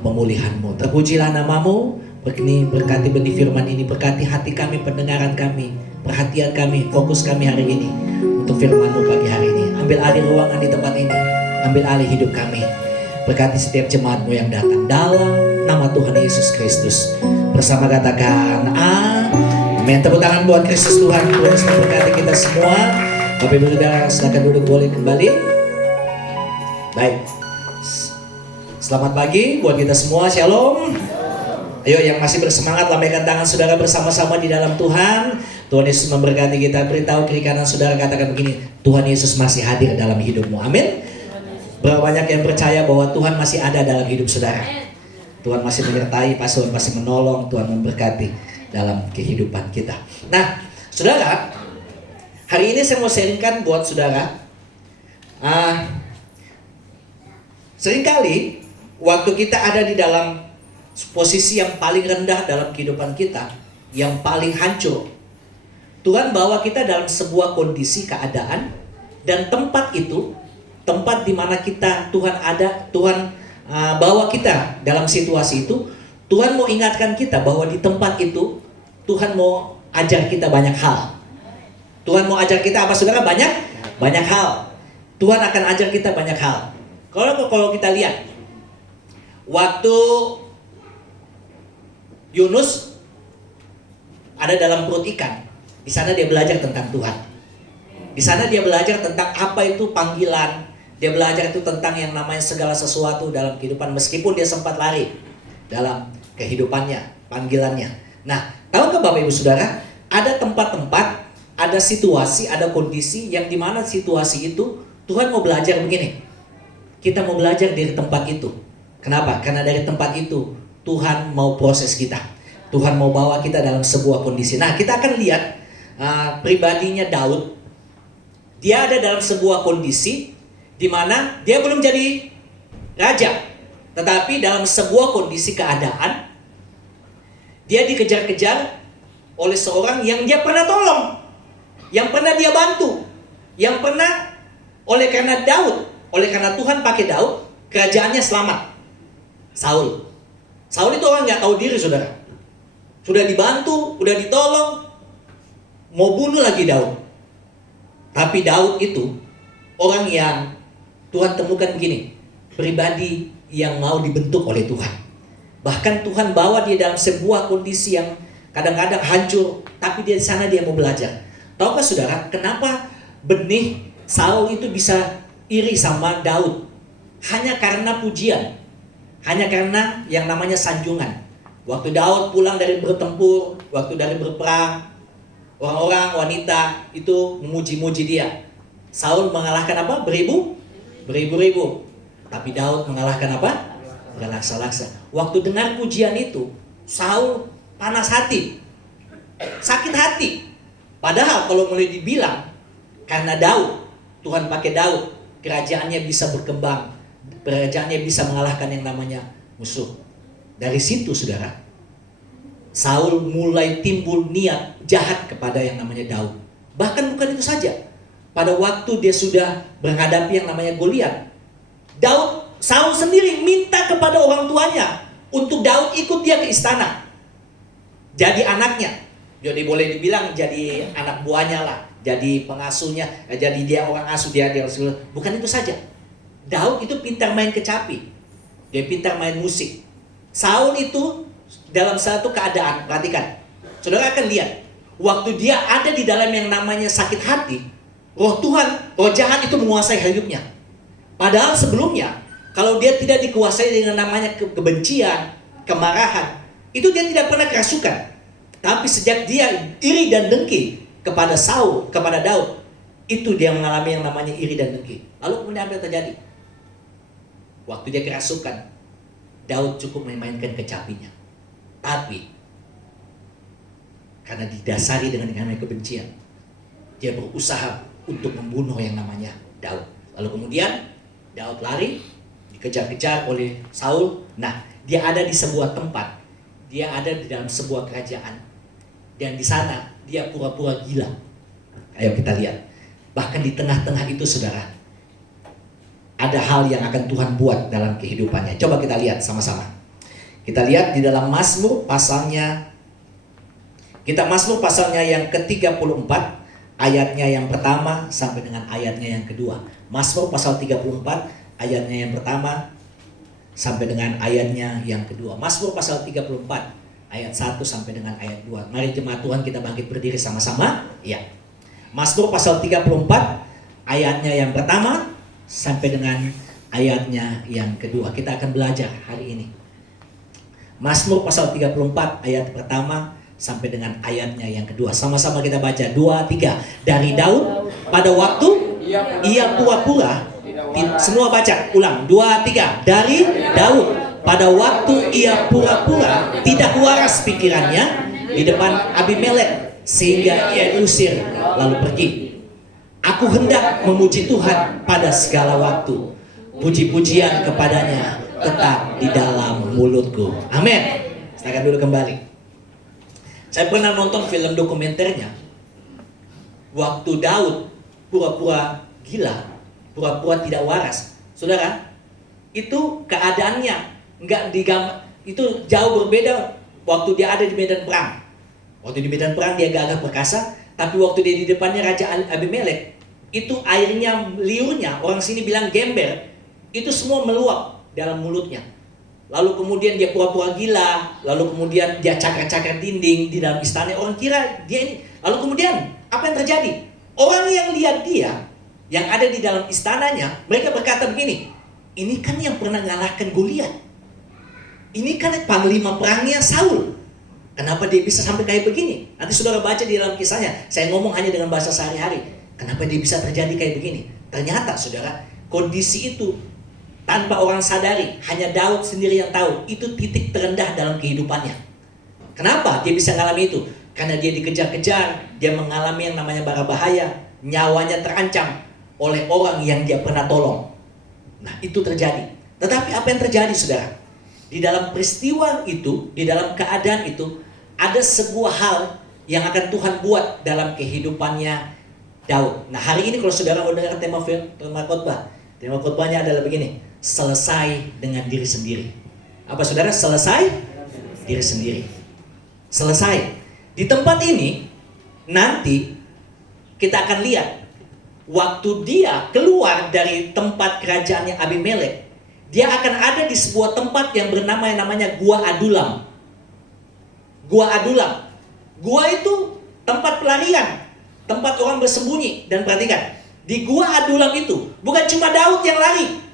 pemulihan-Mu. Terpujilah nama-Mu. Berkati benih firman ini, berkati hati kami, pendengaran kami, perhatian kami, fokus kami hari ini untuk firman-Mu pagi hari ini. Ambil alih ruangan di tempat ini, ambil alih hidup kami. Berkati setiap jemaat-Mu yang datang dalam nama Tuhan Yesus Kristus. Bersama katakan amin. Tepuk tangan buat Kristus Tuhan. Tuhan Yesus memberkati kita semua. Bapak Ibu Saudara silakan duduk, boleh kembali. Baik. Selamat pagi buat kita semua. Shalom. Ayo yang masih bersemangat, lambaikan tangan saudara bersama-sama di dalam Tuhan. Tuhan Yesus memberkati kita. Beritahu kiri kanan saudara, katakan begini, Tuhan Yesus masih hadir dalam hidupmu. Amin. Berapa banyak yang percaya bahwa Tuhan masih ada dalam hidup saudara? Tuhan masih menyertai, Tuhan masih menolong, Tuhan memberkati dalam kehidupan kita. Nah, saudara, hari ini saya mau sharingkan buat saudara. Seringkali waktu kita ada di dalam posisi yang paling rendah dalam kehidupan kita, yang paling hancur, Tuhan bawa kita dalam sebuah kondisi keadaan dan tempat itu, tempat di mana kita Tuhan ada, Tuhan bawa kita dalam situasi itu. Tuhan mau ingatkan kita bahwa di tempat itu Tuhan mau ajar kita banyak hal. Tuhan mau ajar kita apa saudara? Banyak hal. Tuhan akan ajar kita banyak hal. Kalau kita lihat waktu Yunus ada dalam perut ikan, di sana dia belajar tentang Tuhan. Di sana dia belajar tentang apa itu panggilan. Dia belajar itu tentang yang namanya segala sesuatu dalam kehidupan, meskipun dia sempat lari dalam kehidupannya, panggilannya. Nah, tahukah Bapak Ibu Saudara, ada tempat-tempat, ada situasi, ada kondisi yang dimana situasi itu Tuhan mau belajar begini. Kita mau belajar dari tempat itu. Kenapa? Karena dari tempat itu Tuhan mau proses kita. Tuhan mau bawa kita dalam sebuah kondisi. Nah, kita akan lihat pribadinya Daud. Dia ada dalam sebuah kondisi di mana dia belum jadi raja, tetapi dalam sebuah kondisi keadaan dia dikejar-kejar oleh seorang yang dia pernah tolong, yang pernah dia bantu, yang pernah oleh karena Tuhan pakai Daud, kerajaannya selamat. Saul itu orang nggak tahu diri saudara. Sudah dibantu, sudah ditolong, mau bunuh lagi Daud. Tapi Daud itu orang yang Tuhan temukan begini, pribadi yang mau dibentuk oleh Tuhan. Bahkan Tuhan bawa dia dalam sebuah kondisi yang kadang-kadang hancur, tapi dia di sana dia mau belajar. Tahukah saudara, kenapa benih Saul itu bisa iri sama Daud? Hanya karena pujian, hanya karena yang namanya sanjungan. Waktu Daud pulang dari bertempur, waktu dari berperang, orang-orang wanita itu memuji-muji dia. Saul mengalahkan apa? Beribu-ribu. Tapi Daud mengalahkan apa? Berlaksa-laksa. Waktu dengar pujian itu, Saul panas hati, sakit hati. Padahal kalau boleh dibilang, karena Daud, Tuhan pakai Daud, kerajaannya bisa berkembang, kerajaannya bisa mengalahkan yang namanya musuh. Dari situ saudara, Saul mulai timbul niat jahat kepada yang namanya Daud. Bahkan bukan itu saja, pada waktu dia sudah menghadapi yang namanya Goliat, Saul sendiri minta kepada orang tuanya untuk Daud ikut dia ke istana, jadi anaknya. Jadi boleh dibilang jadi anak buahnya lah, jadi pengasuhnya, jadi dia orang asuh dia. Bukan itu saja, Daud itu pintar main kecapi, dia pintar main musik. Saul itu dalam satu keadaan, perhatikan, saudara akan lihat, waktu dia ada di dalam yang namanya sakit hati, roh Tuhan, roh jahat itu menguasai hidupnya. Padahal sebelumnya, kalau dia tidak dikuasai dengan namanya kebencian, kemarahan, itu dia tidak pernah kerasukan. Tapi sejak dia iri dan dengki kepada Saul, kepada Daud, itu dia mengalami yang namanya iri dan dengki. Lalu kemudian apa yang terjadi? Waktu dia kerasukan, Daud cukup memainkan kecapinya. Tapi karena didasari dengan yang namanya kebencian, dia berusaha untuk membunuh yang namanya Daud. Lalu kemudian Daud lari, dikejar-kejar oleh Saul. Nah, dia ada di sebuah tempat, dia ada di dalam sebuah kerajaan, dan di sana dia pura-pura gila. Ayo kita lihat. Bahkan di tengah-tengah itu saudara, ada hal yang akan Tuhan buat dalam kehidupannya. Coba kita lihat sama-sama. Kita lihat di dalam Mazmur pasalnya, Mazmur pasalnya yang ke-34, ayatnya yang pertama sampai dengan ayatnya yang kedua. Mazmur pasal 34, ayatnya yang pertama sampai dengan ayatnya yang kedua. Mazmur pasal 34, ayat 1 sampai dengan ayat 2. Mari jemaat Tuhan kita bangkit berdiri sama-sama. Ya. Mazmur pasal 34, ayatnya yang pertama sampai dengan ayatnya yang kedua. Kita akan belajar hari ini. Mazmur pasal 34, ayat pertama sampai dengan ayatnya yang kedua. Sama-sama kita baca. 2, 3. Dari Daud, pada waktu ia pura-pura. Semua baca, ulang. 2, 3. Dari Daud, pada waktu ia pura-pura tidak waras pikirannya di depan Abimelek, sehingga ia diusir lalu pergi. Aku hendak memuji Tuhan pada segala waktu. Puji-pujian kepadanya tetap di dalam mulutku. Amin. Silakan dulu kembali. Saya pernah nonton film dokumenternya. Waktu Daud pura-pura gila, pura-pura tidak waras. Saudara, itu keadaannya nggak digambar, itu jauh berbeda waktu dia ada di medan perang. Waktu di medan perang dia gagah perkasa, tapi waktu dia di depannya Raja Abimelek, itu airnya, liurnya, orang sini bilang gember, itu semua meluap dalam mulutnya. Lalu kemudian dia pura-pura gila, lalu kemudian dia cakar-cakar dinding di dalam istana. Orang kira dia ini. Lalu kemudian apa yang terjadi? Orang yang lihat dia, yang ada di dalam istananya, mereka berkata begini, ini kan yang pernah ngalahkan Goliat. Ini kan panglima perangnya Saul. Kenapa dia bisa sampai kayak begini? Nanti saudara baca di dalam kisahnya. Saya ngomong hanya dengan bahasa sehari-hari. Kenapa dia bisa terjadi kayak begini? Ternyata saudara, kondisi itu tanpa orang sadari, hanya Daud sendiri yang tahu, itu titik terendah dalam kehidupannya. Kenapa dia bisa mengalami itu? Karena dia dikejar-kejar, dia mengalami yang namanya bara bahaya, nyawanya terancam oleh orang yang dia pernah tolong. Nah, itu terjadi. Tetapi apa yang terjadi, saudara? Di dalam peristiwa itu, di dalam keadaan itu, ada sebuah hal yang akan Tuhan buat dalam kehidupannya Daud. Nah, hari ini kalau saudara mau dengar tema khotbahnya adalah begini. Selesai dengan diri sendiri. Apa saudara? Selesai diri sendiri. Selesai. Di tempat ini nanti kita akan lihat waktu dia keluar dari tempat kerajaannya Abimelek, dia akan ada di sebuah tempat yang bernama yang namanya Gua Adulam. Gua Adulam. Gua itu tempat pelarian, tempat orang bersembunyi. Dan perhatikan, di Gua Adulam itu bukan cuma Daud yang lari.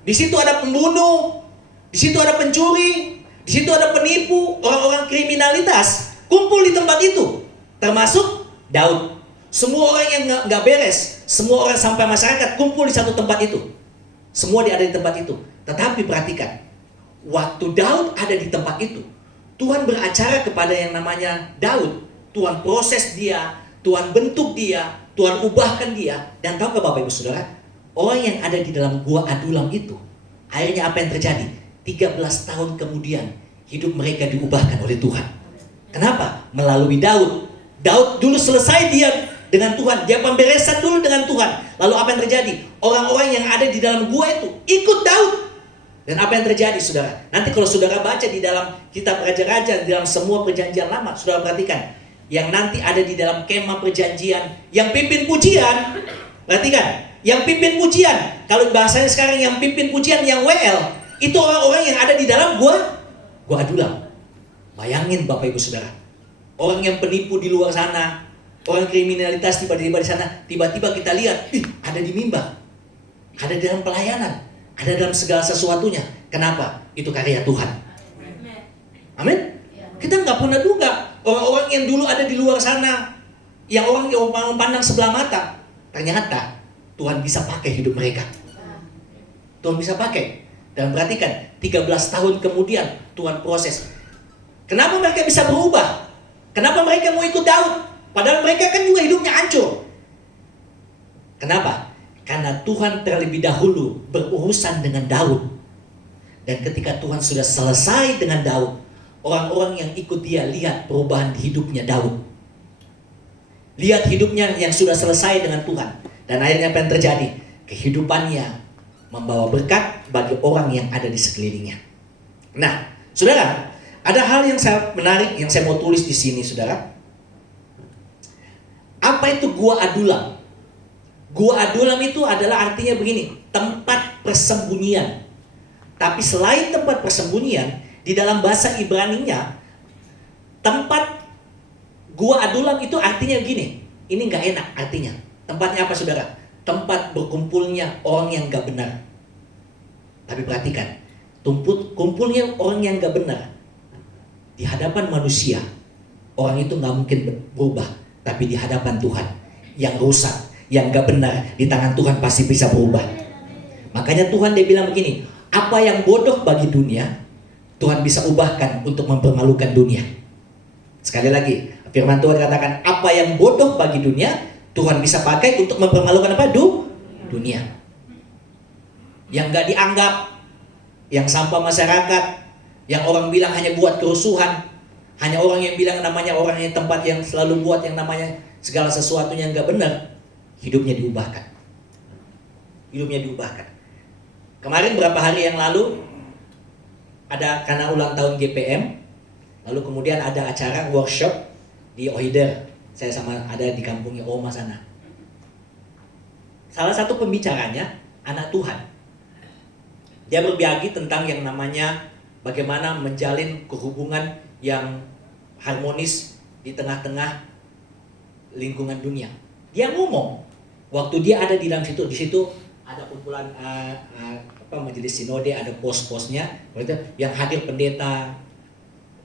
Di situ ada pembunuh, di situ ada pencuri, di situ ada penipu, orang-orang kriminalitas kumpul di tempat itu, termasuk Daud. Semua orang yang nggak beres, semua orang sampai masyarakat kumpul di satu tempat itu. Semua ada di tempat itu. Tetapi perhatikan, waktu Daud ada di tempat itu, Tuhan beracara kepada yang namanya Daud. Tuhan proses dia, Tuhan bentuk dia, Tuhan ubahkan dia. Dan tahu ke Bapak Ibu Saudara? Orang yang ada di dalam Gua Adulam itu, akhirnya apa yang terjadi? 13 tahun kemudian, hidup mereka diubahkan oleh Tuhan. Kenapa? Melalui Daud. Daud dulu selesai dia dengan Tuhan. Dia pemberesan dulu dengan Tuhan. Lalu apa yang terjadi? Orang-orang yang ada di dalam gua itu ikut Daud. Dan apa yang terjadi, saudara? Nanti kalau saudara baca di dalam kitab Raja-Raja, di dalam semua perjanjian lama, saudara perhatikan. Yang nanti ada di dalam kemah perjanjian, yang pimpin pujian, perhatikan. Yang pimpin pujian, kalau bahasanya sekarang yang pimpin pujian, yang WL, itu orang-orang yang ada di dalam Gua Adulam. Bayangin Bapak Ibu Saudara, orang yang penipu di luar sana, orang kriminalitas tiba-tiba di sana, tiba-tiba kita lihat, ada di mimbar, ada dalam pelayanan, ada dalam segala sesuatunya. Kenapa? Itu karya Tuhan. Amin. Kita nggak pernah duga orang-orang yang dulu ada di luar sana, yang orang pandang sebelah mata, ternyata Tuhan bisa pakai hidup mereka. Tuhan bisa pakai. Dan perhatikan, 13 tahun kemudian Tuhan proses. Kenapa mereka bisa berubah? Kenapa mereka mau ikut Daud? Padahal mereka kan juga hidupnya hancur. Kenapa? Karena Tuhan terlebih dahulu berurusan dengan Daud. Dan ketika Tuhan sudah selesai dengan Daud, orang-orang yang ikut dia lihat perubahan di hidupnya Daud. Lihat hidupnya yang sudah selesai dengan Tuhan. Dan akhirnya apa yang terjadi? Kehidupannya membawa berkat bagi orang yang ada di sekelilingnya. Nah, Saudara, ada hal yang menarik yang saya mau tulis di sini, saudara. Apa itu Gua Adulam? Gua Adulam itu adalah artinya begini, tempat persembunyian. Tapi selain tempat persembunyian, di dalam bahasa Ibrani-nya, tempat Gua Adulam itu artinya begini. Ini nggak enak artinya. Tempatnya apa, saudara? Tempat berkumpulnya orang yang nggak benar. Tapi perhatikan, kumpulnya orang yang nggak benar di hadapan manusia, orang itu nggak mungkin berubah. Tapi di hadapan Tuhan, yang rusak, yang nggak benar, di tangan Tuhan pasti bisa berubah. Makanya Tuhan dia bilang begini, apa yang bodoh bagi dunia, Tuhan bisa ubahkan untuk mempermalukan dunia. Sekali lagi, firman Tuhan katakan, apa yang bodoh bagi dunia, Tuhan bisa pakai untuk mempermalukan apa? Dunia. Yang gak dianggap, yang sampah masyarakat, yang orang bilang hanya buat kerusuhan, hanya orang yang bilang namanya orang yang tempat yang selalu buat yang namanya segala sesuatunya yang gak benar, hidupnya diubahkan. Hidupnya diubahkan. Kemarin berapa hari yang lalu, ada karena ulang tahun GPM, lalu kemudian ada acara workshop di Ohider. Saya sama ada di kampungnya Oma sana. Salah satu pembicaranya anak Tuhan. Dia berbagi tentang yang namanya bagaimana menjalin kehubungan yang harmonis di tengah-tengah lingkungan dunia. Dia ngomong, waktu dia ada di dalam situ, di situ ada kumpulan majelis sinode, ada pos-posnya, yang hadir pendeta,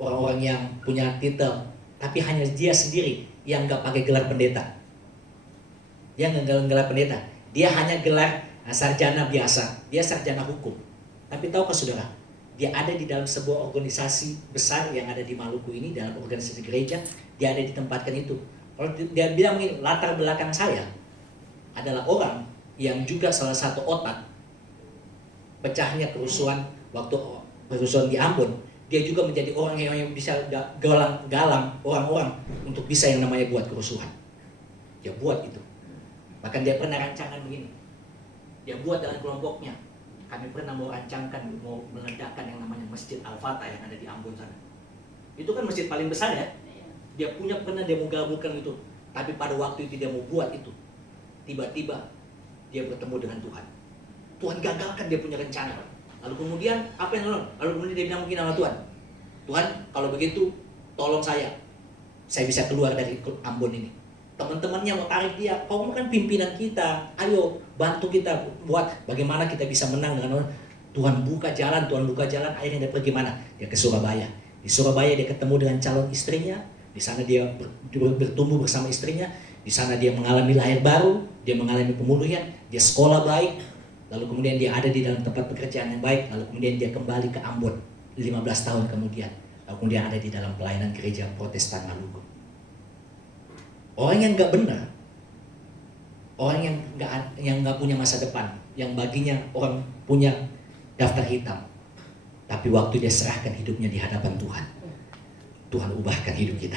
orang-orang yang punya titel, tapi hanya dia sendiri yang nggak pakai gelar pendeta. Dia nggak gelar pendeta, dia hanya gelar sarjana biasa, dia sarjana hukum. Tapi tahukah saudara, dia ada di dalam sebuah organisasi besar yang ada di Maluku ini, dalam organisasi gereja, dia ada ditempatkan itu. Kalau dia bilang ini, latar belakang saya adalah orang yang juga salah satu otak pecahnya kerusuhan waktu kerusuhan di Ambon. Dia juga menjadi orang yang bisa galang orang-orang untuk bisa yang namanya buat kerusuhan. Dia buat itu. Bahkan dia pernah rancangan begini. Dia buat dengan kelompoknya. Kami pernah mau rancangkan, mau meledakkan yang namanya Masjid Al-Fatah yang ada di Ambon sana. Itu kan masjid paling besar ya. Dia pernah dia mau gabungkan itu. Tapi pada waktu itu dia mau buat itu. Tiba-tiba dia bertemu dengan Tuhan. Tuhan gagalkan dia punya rencana. Lalu kemudian apa yang lalu? Lalu kemudian dia bilang mungkin sama Tuhan. Tuhan, kalau begitu tolong saya bisa keluar dari Ambon ini. Teman-temannya mau tarik dia, kau kan pimpinan kita, ayo bantu kita buat bagaimana kita bisa menang dengan orang. Tuhan buka jalan, akhirnya dia pergi mana? Dia ke Surabaya. Di Surabaya dia ketemu dengan calon istrinya, di sana dia bertumbuh bersama istrinya, di sana dia mengalami lahir baru, dia mengalami pemulihan, dia sekolah baik, lalu kemudian dia ada di dalam tempat pekerjaan yang baik, lalu kemudian dia kembali ke Ambon 15 tahun kemudian, lalu kemudian ada di dalam pelayanan gereja Protestan Maluku. Orang yang nggak benar, orang yang nggak punya masa depan, yang baginya orang punya daftar hitam, tapi waktu dia serahkan hidupnya di hadapan Tuhan, Tuhan ubahkan hidup kita.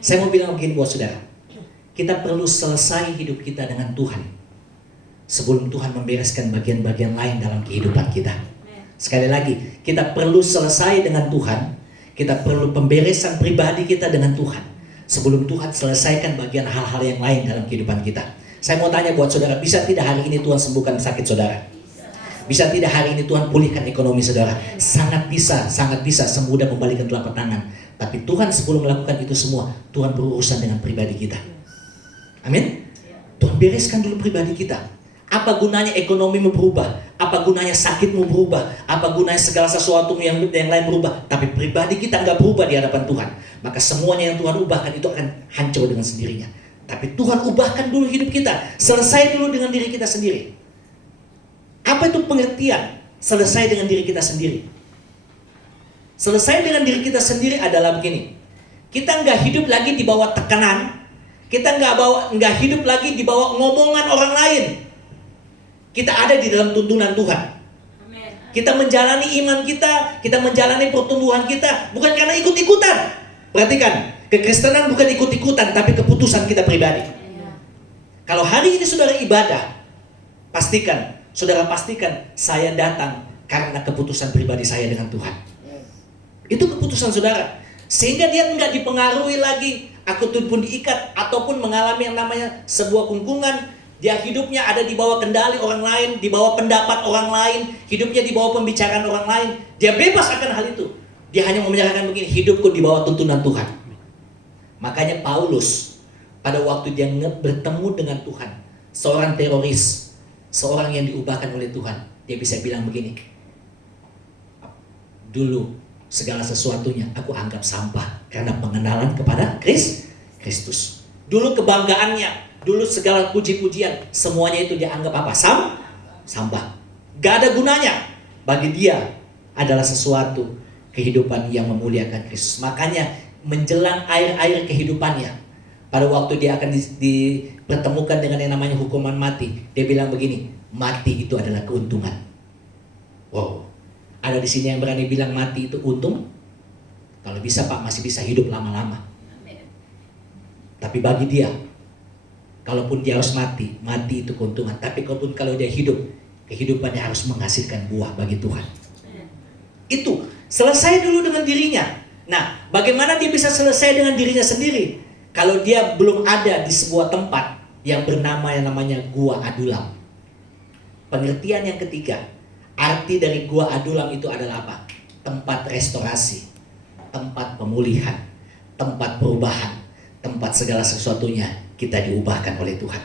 Saya mau bilang begini buat saudara, kita perlu selesai hidup kita dengan Tuhan sebelum Tuhan membereskan bagian-bagian lain dalam kehidupan kita. Sekali lagi, kita perlu selesai dengan Tuhan, kita perlu pemberesan pribadi kita dengan Tuhan sebelum Tuhan selesaikan bagian hal-hal yang lain dalam kehidupan kita. Saya mau tanya buat saudara, bisa tidak hari ini Tuhan sembuhkan sakit saudara? Bisa tidak hari ini Tuhan pulihkan ekonomi saudara? Sangat bisa semudah membalikan telapak tangan. Tapi Tuhan sebelum melakukan itu semua, Tuhan berurusan dengan pribadi kita. Amin? Tuhan bereskan dulu pribadi kita. Apa gunanya ekonomi mau berubah? Apa gunanya sakit mau berubah? Apa gunanya segala sesuatu yang lain berubah? Tapi pribadi kita nggak berubah di hadapan Tuhan. Maka semuanya yang Tuhan ubahkan itu akan hancur dengan sendirinya. Tapi Tuhan ubahkan dulu hidup kita. Selesai dulu dengan diri kita sendiri. Apa itu pengertian? Selesai dengan diri kita sendiri. Selesai dengan diri kita sendiri adalah begini. Kita nggak hidup lagi di bawah tekanan. Kita nggak hidup lagi di bawah ngomongan orang lain. Kita ada di dalam tuntunan Tuhan. Kita menjalani iman kita menjalani pertumbuhan kita bukan karena ikut-ikutan. Perhatikan, kekristenan bukan ikut-ikutan, tapi keputusan kita pribadi. Kalau hari ini saudara ibadah, pastikan saya datang karena keputusan pribadi saya dengan Tuhan. Itu keputusan saudara. Sehingga dia enggak dipengaruhi lagi, aku tuh pun diikat ataupun mengalami yang namanya sebuah kungkungan. Dia hidupnya ada di bawah kendali orang lain, di bawah pendapat orang lain, hidupnya di bawah pembicaraan orang lain. Dia bebas akan hal itu. Dia hanya menyerahkan begini, hidupku di bawah tuntunan Tuhan. Makanya Paulus pada waktu dia bertemu dengan Tuhan, seorang teroris, seorang yang diubahkan oleh Tuhan, dia bisa bilang begini, dulu segala sesuatunya aku anggap sampah karena pengenalan kepada Kristus. Dulu kebanggaannya, dulu segala puji-pujian, semuanya itu dia anggap apa? Sampah. Gak ada gunanya. Bagi dia adalah sesuatu kehidupan yang memuliakan Kristus. Makanya menjelang air-air kehidupannya, pada waktu dia akan dipertemukan dengan yang namanya hukuman mati, dia bilang begini, mati itu adalah keuntungan. Wow. Ada di sini yang berani bilang mati itu untung? Kalau bisa Pak, masih bisa hidup lama-lama. Tapi bagi dia, kalaupun dia harus mati, mati itu keuntungan. Tapi kalau dia hidup, kehidupannya harus menghasilkan buah bagi Tuhan. Itu selesai dulu dengan dirinya. Nah, bagaimana dia bisa selesai dengan dirinya sendiri kalau dia belum ada di sebuah tempat yang bernama yang namanya Gua Adulam? Pengertian yang ketiga, arti dari Gua Adulam itu adalah apa? Tempat restorasi, tempat pemulihan, tempat perubahan, tempat segala sesuatunya kita diubahkan oleh Tuhan.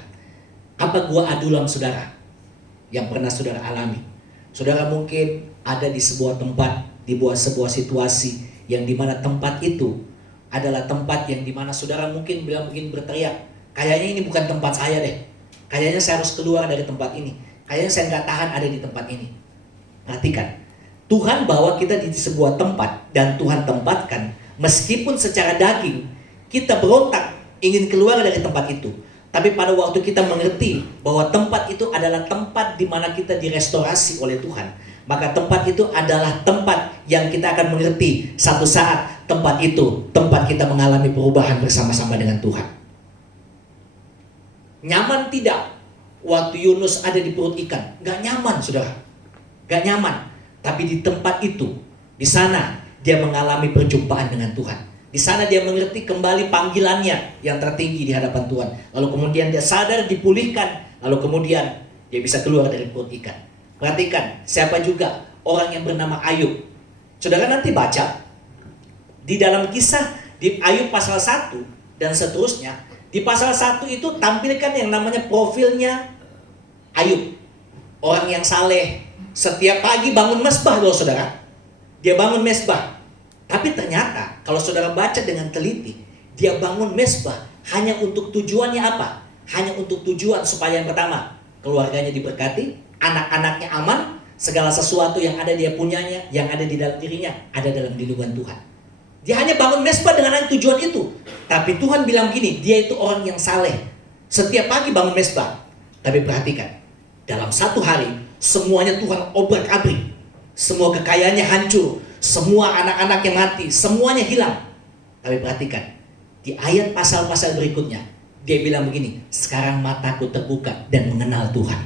Apa Gua Adulam, saudara? Yang pernah saudara alami. Saudara mungkin ada di sebuah tempat, di sebuah situasi yang dimana tempat itu adalah tempat yang dimana saudara mungkin berteriak, kayaknya ini bukan tempat saya deh, kayaknya saya harus keluar dari tempat ini, kayaknya saya nggak tahan ada di tempat ini. Perhatikan, Tuhan bawa kita di sebuah tempat dan Tuhan tempatkan, meskipun secara daging kita berontak ingin keluar dari tempat itu, tapi pada waktu kita mengerti bahwa tempat itu adalah tempat di mana kita direstorasi oleh Tuhan, maka tempat itu adalah tempat yang kita akan mengerti satu saat tempat itu tempat kita mengalami perubahan bersama-sama dengan Tuhan. Nyaman tidak waktu Yunus ada di perut ikan? Gak nyaman, saudara. Gak nyaman. Tapi di tempat itu, di sana dia mengalami perjumpaan dengan Tuhan. Di sana dia mengerti kembali panggilannya yang tertinggi di hadapan Tuhan. Lalu kemudian dia sadar, dipulihkan. Lalu kemudian dia bisa keluar dari perut ikan. Perhatikan, siapa juga orang yang bernama Ayub. Saudara nanti baca di dalam kisah di Ayub pasal 1 dan seterusnya. Di pasal 1 itu tampilkan yang namanya profilnya Ayub. Orang yang saleh, setiap pagi bangun mesbah loh saudara. Dia bangun mesbah. Tapi ternyata kalau saudara baca dengan teliti, dia bangun mesbah hanya untuk tujuannya apa? Hanya untuk tujuan supaya yang pertama, keluarganya diberkati, anak-anaknya aman, segala sesuatu yang ada dia punyanya, yang ada di dalam dirinya, ada dalam lindungan Tuhan. Dia hanya bangun mesbah dengan tujuan itu. Tapi Tuhan bilang gini, dia itu orang yang saleh. Setiap pagi bangun mesbah. Tapi perhatikan, dalam satu hari, semuanya Tuhan obrak-abrik. Semua kekayaannya hancur, semua anak-anaknya mati, semuanya hilang. Tapi perhatikan, di ayat pasal-pasal berikutnya, dia bilang begini, sekarang mataku terbuka dan mengenal Tuhan.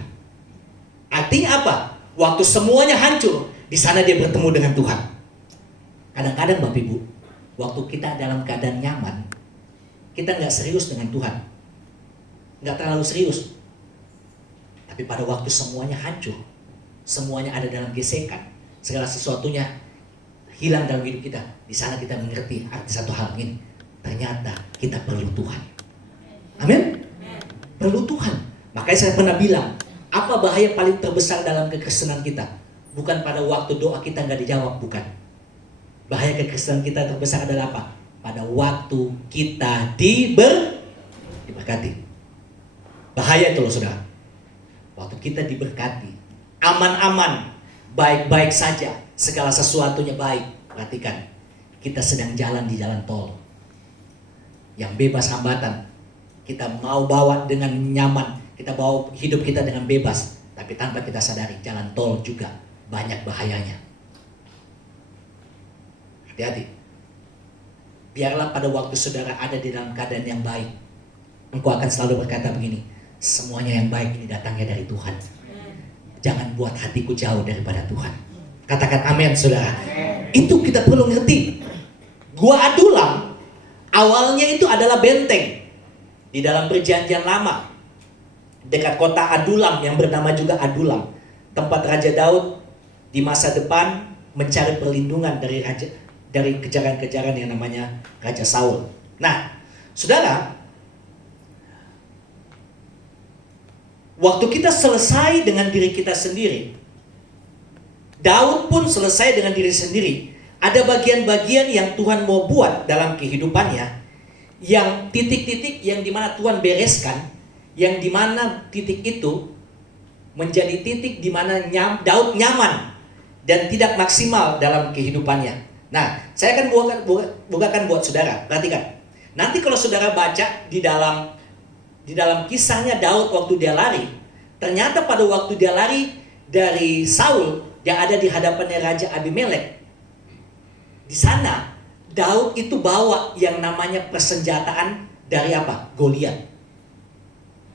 Artinya apa? Waktu semuanya hancur, di sana dia bertemu dengan Tuhan. Kadang-kadang Bapak Ibu, waktu kita dalam keadaan nyaman, kita nggak serius dengan Tuhan, nggak terlalu serius. Tapi pada waktu semuanya hancur, semuanya ada dalam gesekan, segala sesuatunya hilang dalam hidup kita, di sana kita mengerti arti satu hal ini. Ternyata kita perlu Tuhan. Amin. Perlu Tuhan. Makanya saya pernah bilang, apa bahaya paling terbesar dalam kekristenan kita? Bukan pada waktu doa kita nggak dijawab, bukan. Bahaya kekristenan kita terbesar adalah apa? Pada waktu kita diberkati. Bahaya itu loh saudara. Waktu kita diberkati, aman-aman, baik-baik saja, segala sesuatunya baik. Perhatikan, kita sedang jalan di jalan tol yang bebas hambatan. Kita mau bawa dengan nyaman, kita bawa hidup kita dengan bebas, tapi tanpa kita sadari jalan tol juga banyak bahayanya. Hati-hati. Biarlah pada waktu saudara ada di dalam keadaan yang baik, engkau akan selalu berkata begini, semuanya yang baik ini datangnya dari Tuhan. Jangan buat hatiku jauh daripada Tuhan. Katakan amin saudara. Itu kita perlu ngerti. Gua Adulam awalnya itu adalah benteng di dalam Perjanjian Lama dekat kota Adulam yang bernama juga Adulam, tempat Raja Daud di masa depan mencari perlindungan dari kejaran-kejaran yang namanya Raja Saul. Nah, saudara, waktu kita selesai dengan diri kita sendiri, Daud pun selesai dengan diri sendiri. Ada bagian-bagian yang Tuhan mau buat dalam kehidupannya, yang titik-titik yang dimana Tuhan bereskan, yang dimana titik itu menjadi titik dimana Daud nyaman dan tidak maksimal dalam kehidupannya. Nah, saya akan bukakan buat saudara. Perhatikan. Nanti kalau saudara baca di dalam kisahnya Daud waktu dia lari, ternyata pada waktu dia lari dari Saul, dia ada di hadapannya Raja Abimelek. Di sana Daud itu bawa yang namanya persenjataan dari apa? Goliat.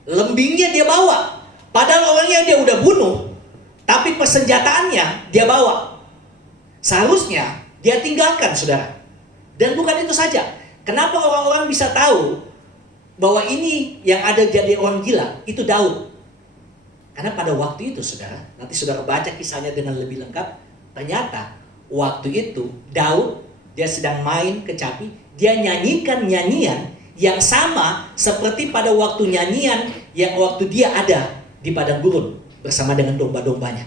Lembingnya dia bawa. Padahal orangnya dia udah bunuh, tapi persenjataannya dia bawa. Seharusnya dia tinggalkan, saudara. Dan bukan itu saja. Kenapa orang-orang bisa tahu bahwa ini yang ada jadi orang gila? Itu Daud. Karena pada waktu itu, saudara, nanti saudara baca kisahnya dengan lebih lengkap. Ternyata waktu itu Daud dia sedang main kecapi, dia nyanyikan nyanyian yang sama seperti pada waktu nyanyian yang waktu dia ada di padang gurun bersama dengan domba-dombanya.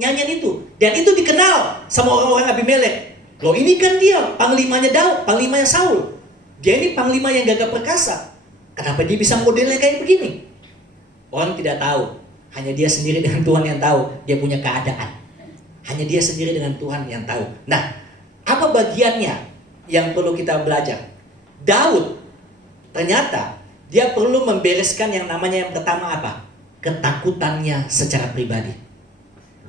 Nyanyian itu, dan itu dikenal sama orang-orang Abimelek. Loh, ini kan dia panglimanya Daud, panglimanya Saul. Dia ini panglima yang gagah perkasa. Kenapa dia bisa modelnya kayak begini? Orang tidak tahu. Hanya dia sendiri dengan Tuhan yang tahu dia punya keadaan. Hanya dia sendiri dengan Tuhan yang tahu. Nah, apa bagiannya yang perlu kita belajar? Daud ternyata dia perlu membereskan yang namanya yang pertama apa? Ketakutannya secara pribadi.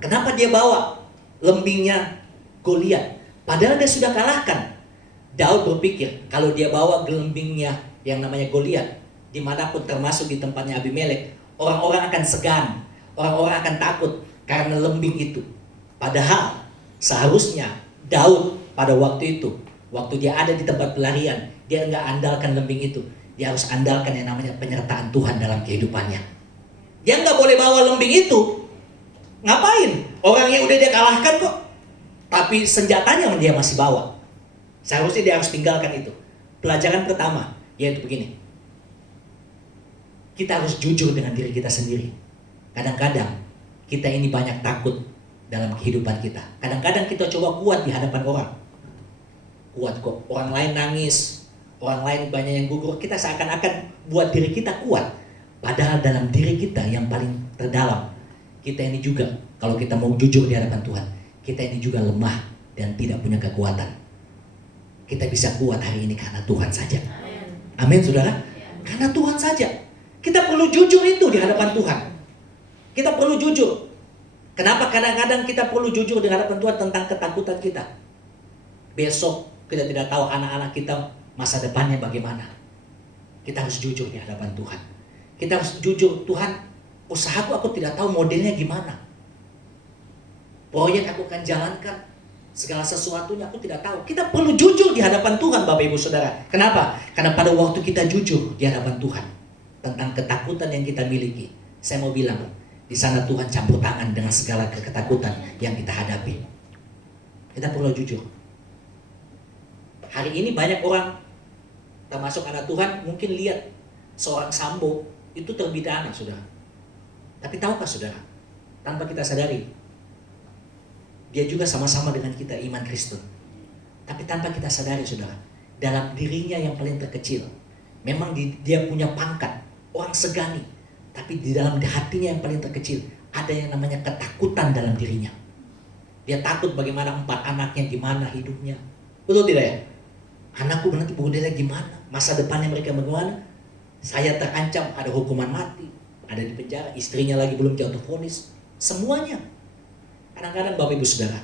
Kenapa dia bawa lembingnya Goliat? Padahal dia sudah kalahkan. Daud berpikir kalau dia bawa gelembingnya yang namanya Goliat, dimanapun termasuk di tempatnya Abimelek, orang-orang akan segan, orang-orang akan takut karena lembing itu. Padahal seharusnya Daud pada waktu itu, waktu dia ada di tempat pelarian, dia nggak andalkan lembing itu. Dia harus andalkan yang namanya penyertaan Tuhan dalam kehidupannya. Dia nggak boleh bawa lembing itu. Ngapain? Orangnya udah dia kalahkan kok. Tapi senjatanya dia masih bawa. Seharusnya dia harus tinggalkan itu. Pelajaran pertama, yaitu begini. Kita harus jujur dengan diri kita sendiri. Kadang-kadang kita ini banyak takut dalam kehidupan kita. Kadang-kadang kita coba kuat di hadapan orang. Kuat kok. Orang lain nangis, orang lain banyak yang gugur. Kita seakan-akan buat diri kita kuat. Padahal dalam diri kita yang paling terdalam, kita ini juga, kalau kita mau jujur di hadapan Tuhan, kita ini juga lemah dan tidak punya kekuatan. Kita bisa kuat hari ini karena Tuhan saja. Amin, saudara. Karena Tuhan saja. Kita perlu jujur itu di hadapan Tuhan. Kita perlu jujur. Kenapa kadang-kadang kita perlu jujur di hadapan Tuhan tentang ketakutan kita? Besok kita tidak tahu anak-anak kita masa depannya bagaimana. Kita harus jujur di hadapan Tuhan. Kita harus jujur, Tuhan, usahaku aku tidak tahu modelnya gimana. Proyek aku akan jalankan, segala sesuatunya aku tidak tahu. Kita perlu jujur di hadapan Tuhan, Bapak Ibu Saudara. Kenapa? Karena pada waktu kita jujur di hadapan Tuhan tentang ketakutan yang kita miliki, saya mau bilang, di sana Tuhan campur tangan dengan segala ketakutan yang kita hadapi. Kita perlu jujur. Hari ini banyak orang, termasuk anak Tuhan, mungkin lihat seorang Sambo itu terbidana, saudara. Tapi tahukah saudara, tanpa kita sadari, dia juga sama-sama dengan kita iman Kristen. Tapi tanpa kita sadari, saudara, dalam dirinya yang paling terkecil, memang dia punya pangkat, orang segani. Tapi di dalam hatinya yang paling terkecil, ada yang namanya ketakutan dalam dirinya. Dia takut bagaimana 4 anaknya, gimana hidupnya. Betul tidak ya? Anakku nanti modelnya gimana? Masa depannya mereka bagaimana? Saya terancam ada hukuman mati, ada di penjara, istrinya lagi belum jatuh vonis. Semuanya. Kadang-kadang Bapak Ibu Saudara,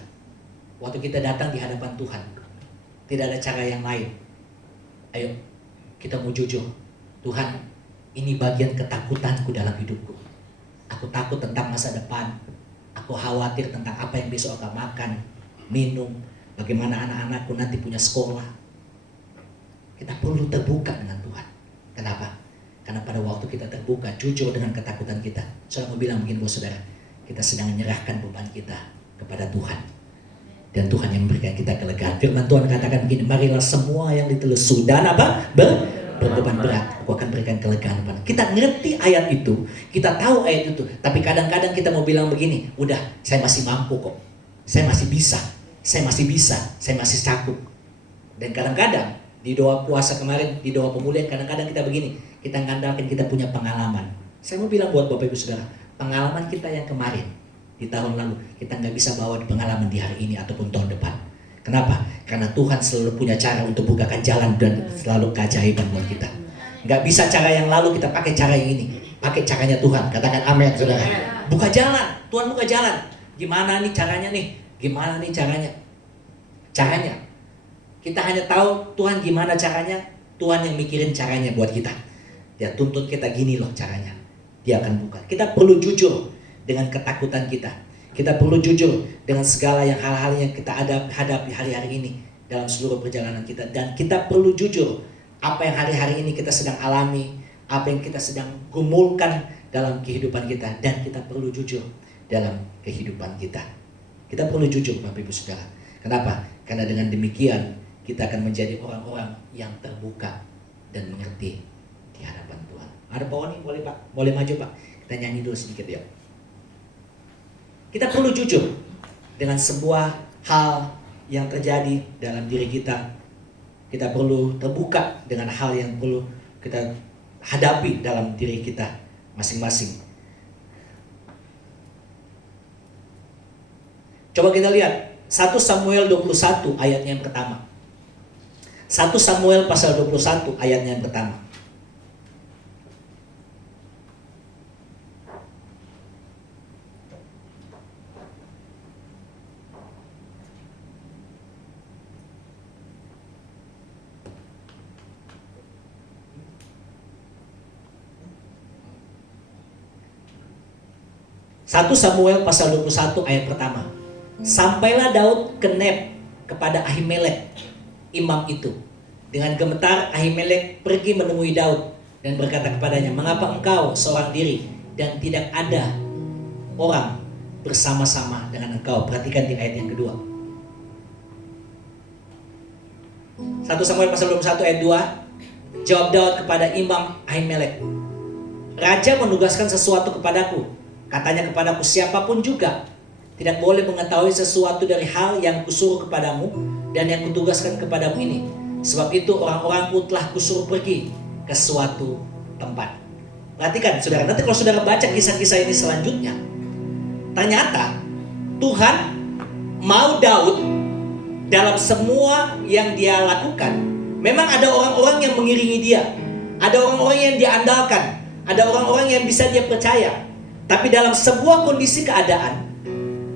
waktu kita datang di hadapan Tuhan, tidak ada cara yang lain. Ayo, kita mau jujur. Tuhan, ini bagian ketakutanku dalam hidupku. Aku takut tentang masa depan. Aku khawatir tentang apa yang besok akan makan, minum. Bagaimana anak-anakku nanti punya sekolah. Kita perlu terbuka dengan Tuhan. Kenapa? Karena pada waktu kita terbuka, jujur dengan ketakutan kita, saya mau bilang begini buat saudara, kita sedang menyerahkan beban kita kepada Tuhan. Dan Tuhan yang memberikan kita kelegaan. Firman Tuhan katakan begini, marilah semua yang ditelusu dan berbeban berat, aku akan berikan kelegaan. Kita ngerti ayat itu, kita tahu ayat itu, tapi kadang-kadang kita mau bilang begini, udah, saya masih mampu kok, saya masih bisa, saya masih sanggup. Dan kadang-kadang di doa puasa kemarin, di doa pemulihan, kadang-kadang kita begini, kita ngandalkan kita punya pengalaman. Saya mau bilang buat Bapak Ibu Saudara, pengalaman kita yang kemarin, di tahun lalu, kita nggak bisa bawa pengalaman di hari ini ataupun tahun depan. Kenapa? Karena Tuhan selalu punya cara untuk bukakan jalan dan selalu keajaiban buat kita. Nggak bisa cara yang lalu kita pakai cara yang ini, pakai caranya Tuhan. Katakan amin, saudara. Buka jalan, Tuhan buka jalan. Gimana nih caranya nih? Gimana nih caranya? Caranya. Kita hanya tahu Tuhan gimana caranya, Tuhan yang mikirin caranya buat kita. Dia tuntut kita gini loh caranya. Dia akan buka. Kita perlu jujur dengan ketakutan kita. Kita perlu jujur dengan segala hal-hal yang kita hadapi hari-hari ini dalam seluruh perjalanan kita. Dan kita perlu jujur apa yang hari-hari ini kita sedang alami, apa yang kita sedang gumulkan dalam kehidupan kita. Dan kita perlu jujur dalam kehidupan kita. Kita perlu jujur Bapak Ibu Saudara. Kenapa? Karena dengan demikian kita akan menjadi orang-orang yang terbuka dan mengerti di hadapan Tuhan. Ada Pak Oni, boleh Pak? Boleh maju Pak? Kita nyanyi dulu sedikit ya. Kita perlu jujur dengan sebuah hal yang terjadi dalam diri kita. Kita perlu terbuka dengan hal yang perlu kita hadapi dalam diri kita masing-masing. Coba kita lihat 1 Samuel 21 ayatnya yang pertama. 1 Samuel pasal 21 ayatnya yang pertama. Satu Samuel pasal 21 ayat pertama. Sampailah Daud ke Neb kepada Ahimelek, imam itu. Dengan gemetar Ahimelek pergi menemui Daud dan berkata kepadanya, mengapa engkau seorang diri dan tidak ada orang bersama-sama dengan engkau? Perhatikan di ayat yang kedua. 1 Samuel pasal 21 ayat 2. Jawab Daud kepada imam Ahimelek, Raja menugaskan sesuatu kepadaku. Katanya kepadaku, siapapun juga tidak boleh mengetahui sesuatu dari hal yang kusuruh kepadamu dan yang kutugaskan kepadamu ini. Sebab itu orang-orangku telah kusuruh pergi ke suatu tempat. Perhatikan saudara, nanti kalau saudara baca kisah-kisah ini selanjutnya, ternyata Tuhan mau Daud dalam semua yang dia lakukan. Memang ada orang-orang yang mengiringi dia, ada orang-orang yang dia andalkan, ada orang-orang yang bisa dia percaya. Tapi dalam sebuah kondisi keadaan,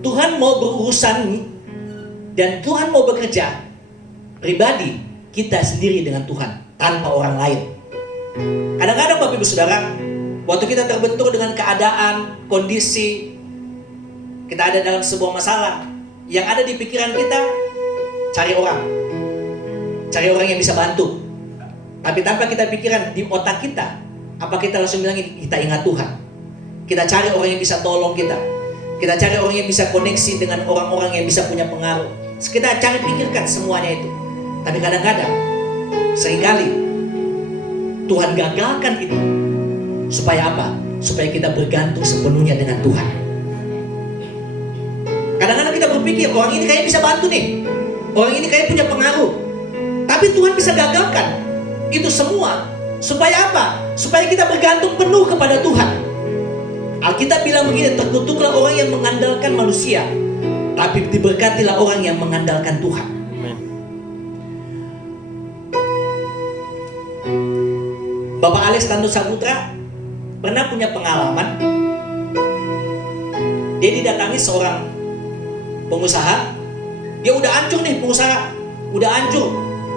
Tuhan mau berurusan dan Tuhan mau bekerja pribadi kita sendiri dengan Tuhan tanpa orang lain. Kadang-kadang Bapak Ibu Saudara, waktu kita terbentur dengan keadaan, kondisi, kita ada dalam sebuah masalah, yang ada di pikiran kita, cari orang yang bisa bantu. Tapi tanpa kita pikiran di otak kita, apa kita langsung bilang kita ingat Tuhan. Kita cari orang yang bisa tolong kita. Kita cari orang yang bisa koneksi dengan orang-orang yang bisa punya pengaruh. Kita cari pikirkan semuanya itu. Tapi kadang-kadang, seringkali Tuhan gagalkan itu. Supaya apa? Supaya kita bergantung sepenuhnya dengan Tuhan. Kadang-kadang kita berpikir, orang ini kayak bisa bantu nih, orang ini kayak punya pengaruh. Tapi Tuhan bisa gagalkan itu semua. Supaya apa? Supaya kita bergantung penuh kepada Tuhan. Alkitab bilang begini, terkutuklah orang yang mengandalkan manusia, tapi diberkatilah orang yang mengandalkan Tuhan. Bapak Alex Tanto Saputra pernah punya pengalaman. Dia didatangi seorang pengusaha. Dia udah hancur nih pengusaha, udah hancur.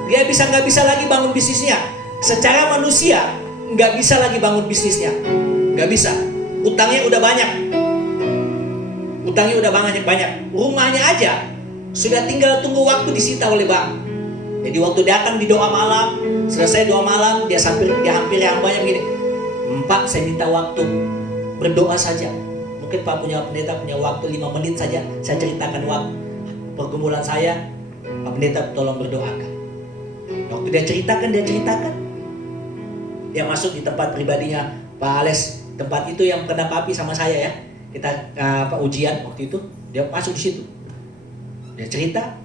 Dia nggak bisa lagi bangun bisnisnya. Secara manusia nggak bisa lagi bangun bisnisnya, nggak bisa. Utangnya udah banyak. Rumahnya aja sudah tinggal tunggu waktu disita oleh bank. Jadi waktu datang di doa malam, selesai doa malam, dia hampiri hambanya begini, Pak, saya minta waktu berdoa saja. Mungkin Pak pendeta punya waktu 5 menit saja. Saya ceritakan waktu pergumulan saya. Pak pendeta tolong berdoakan. Waktu dia ceritakan. Dia masuk di tempat pribadinya Pak Ales. Tempat itu yang kena api sama saya ya. Kita ujian waktu itu. Dia masuk di situ. Dia cerita.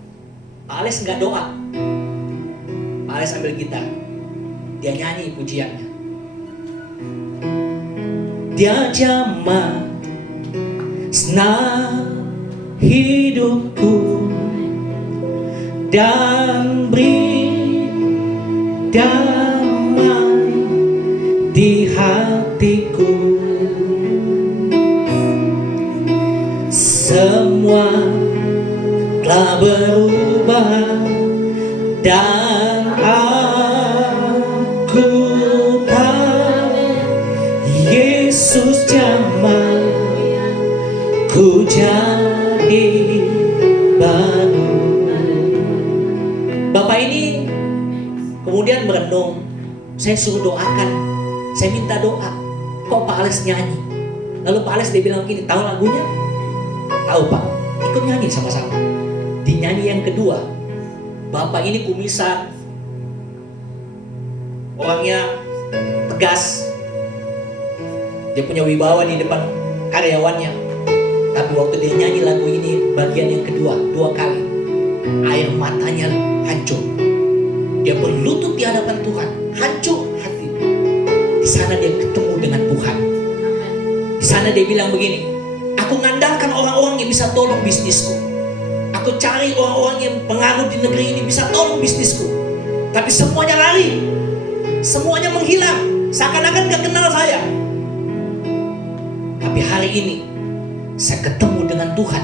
Pak Ales nggak doa. Pak Ales ambil gitar. Dia nyanyi pujiannya. Dia jamah senang hidupku dan beri damai di hatiku. Semua telah berubah dan aku tahu Yesus jamah ku jadi baru. Bapak ini kemudian merenung. Saya suruh doakan, saya minta doa. Kok Pak Alex nyanyi? Lalu Pak Alex dia bilang begini, tahu lagunya? Tahu Pak, ikut nyanyi sama-sama. Di nyanyi yang kedua, Bapak ini kumisan, orangnya tegas, dia punya wibawa di depan karyawannya. Tapi waktu dia nyanyi lagu ini bagian yang kedua, 2 kali, air matanya hancur. Dia berlutut di hadapan Tuhan, hancur hati. Di sana dia ketemu dengan Tuhan. Di sana dia bilang begini, aku ngandalkan orang-orang yang bisa tolong bisnisku. Aku cari orang-orang yang pengaruh di negeri ini bisa tolong bisnisku. Tapi semuanya lari, semuanya menghilang, seakan-akan gak kenal saya. Tapi hari ini saya ketemu dengan Tuhan.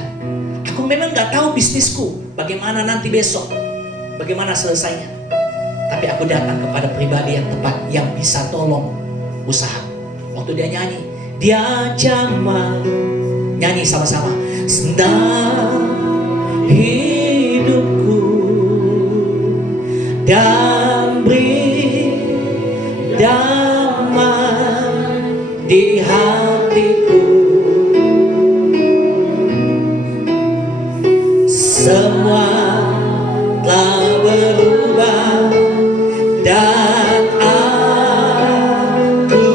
Aku memang gak tahu bisnisku bagaimana nanti besok, bagaimana selesainya. Tapi aku datang kepada pribadi yang tepat, yang bisa tolong usaha. Waktu dia nyanyi, dia jamah, nyanyi sama-sama, senang hidupku dan beri damai di hatiku. Semua telah berubah dan aku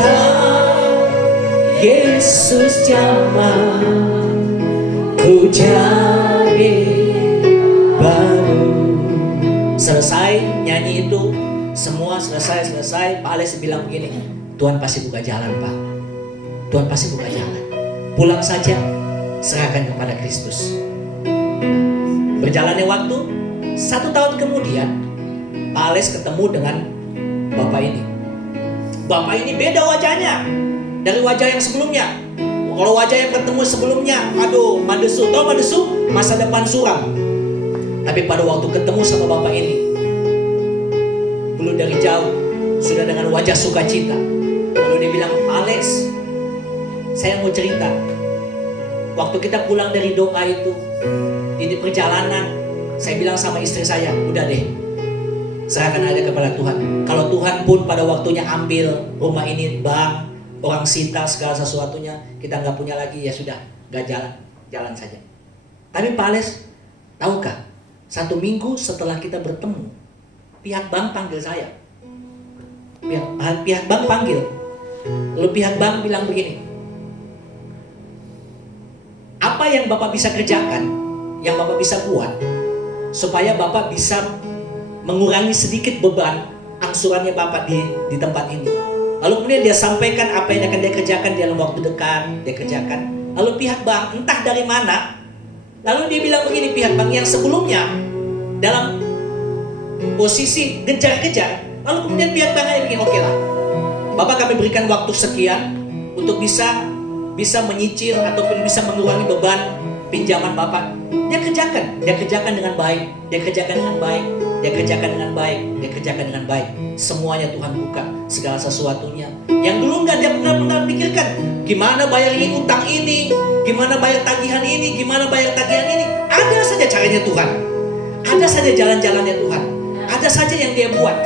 tahu Yesus jamah ku jadi baru. Selesai nyanyi itu, semua selesai. Pak Alex bilang begini, Tuhan pasti buka jalan Pak, Tuhan pasti buka jalan. Pulang saja, serahkan kepada Kristus. Berjalannya waktu, 1 tahun kemudian Pak Alex ketemu dengan Bapak ini. Bapak ini beda wajahnya dari wajah yang sebelumnya. Kalau wajah yang ketemu sebelumnya, aduh, madesu, tau madesu, masa depan suram. Tapi pada waktu ketemu sama Bapak ini, dulu dari jauh sudah dengan wajah sukacita. Lalu dia bilang, Alex, saya mau cerita. Waktu kita pulang dari doa itu, di perjalanan, saya bilang sama istri saya, udah deh, serahkan aja kepada Tuhan. Kalau Tuhan pun pada waktunya ambil rumah ini, bank, orang sita segala sesuatunya, kita nggak punya lagi, ya sudah, nggak jalan saja. Tapi Pak Alex, tahukah, 1 minggu setelah kita bertemu, pihak bank panggil saya. Pihak bank panggil, lalu pihak bank bilang begini, apa yang Bapak bisa kerjakan, yang Bapak bisa buat, supaya Bapak bisa mengurangi sedikit beban angsurannya Bapak di tempat ini. Lalu kemudian dia sampaikan apa yang akan dia kerjakan dalam waktu dekat, dia kerjakan. Lalu pihak bank entah dari mana, lalu dia bilang begini, pihak bank yang sebelumnya dalam posisi kejar-kejar, lalu kemudian pihak banknya bikin, oke lah, Bapak kami berikan waktu sekian untuk bisa menyicil ataupun bisa mengurangi beban pinjaman Bapak. Dia kerjakan dengan baik, dia kerjakan dengan baik, dia kerjakan dengan baik, dia kerjakan dengan baik. Semuanya Tuhan buka segala sesuatunya. Yang dulu nggak dia benar-benar pikirkan, gimana bayar utang ini, gimana bayar tagihan ini, gimana bayar tagihan ini. Ada saja caranya Tuhan, ada saja jalan-jalannya Tuhan. ada saja yang dia buat.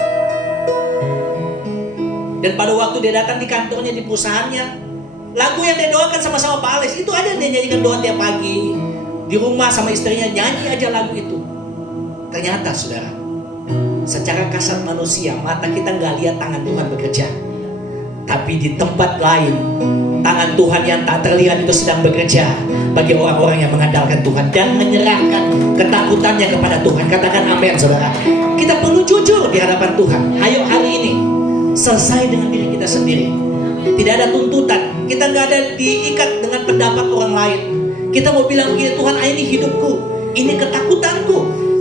Dan pada waktu dia datang di kantornya, di perusahaannya, lagu yang dia doakan sama-sama Pak Alex, itu aja yang dia nyanyikan doa tiap pagi. Di rumah sama istrinya nyanyi aja lagu itu. Ternyata saudara, secara kasat manusia, mata kita nggak lihat tangan Tuhan bekerja. Tapi di tempat lain, tangan Tuhan yang tak terlihat itu sedang bekerja bagi orang-orang yang mengandalkan Tuhan dan menyerahkan ketakutannya kepada Tuhan. Katakan amin saudara. Kita perlu jujur di hadapan Tuhan. Ayo hari ini selesai dengan diri kita sendiri. Tidak ada tuntutan. Kita nggak ada diikat dengan pendapat orang lain. Kita mau bilang begini, Tuhan, ini hidupku, ini ketakutanku,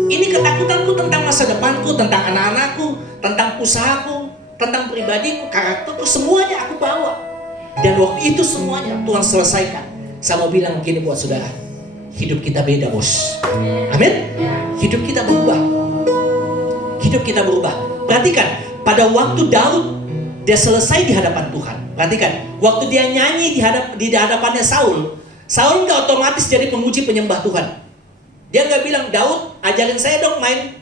ini ketakutanku tentang masa depanku, tentang anak-anakku, tentang usahaku, tentang pribadiku, karakterku, semuanya aku bawa. Dan waktu itu semuanya Tuhan selesaikan. Saya mau bilang begini buat saudara, hidup kita beda bos. Amin. Hidup kita berubah. Hidup kita berubah. Perhatikan, pada waktu Daud dia selesai di hadapan Tuhan. Perhatikan, waktu dia nyanyi di hadapannya Saul nggak otomatis jadi pemuji penyembah Tuhan. Dia nggak bilang, Daud ajarin saya dong main,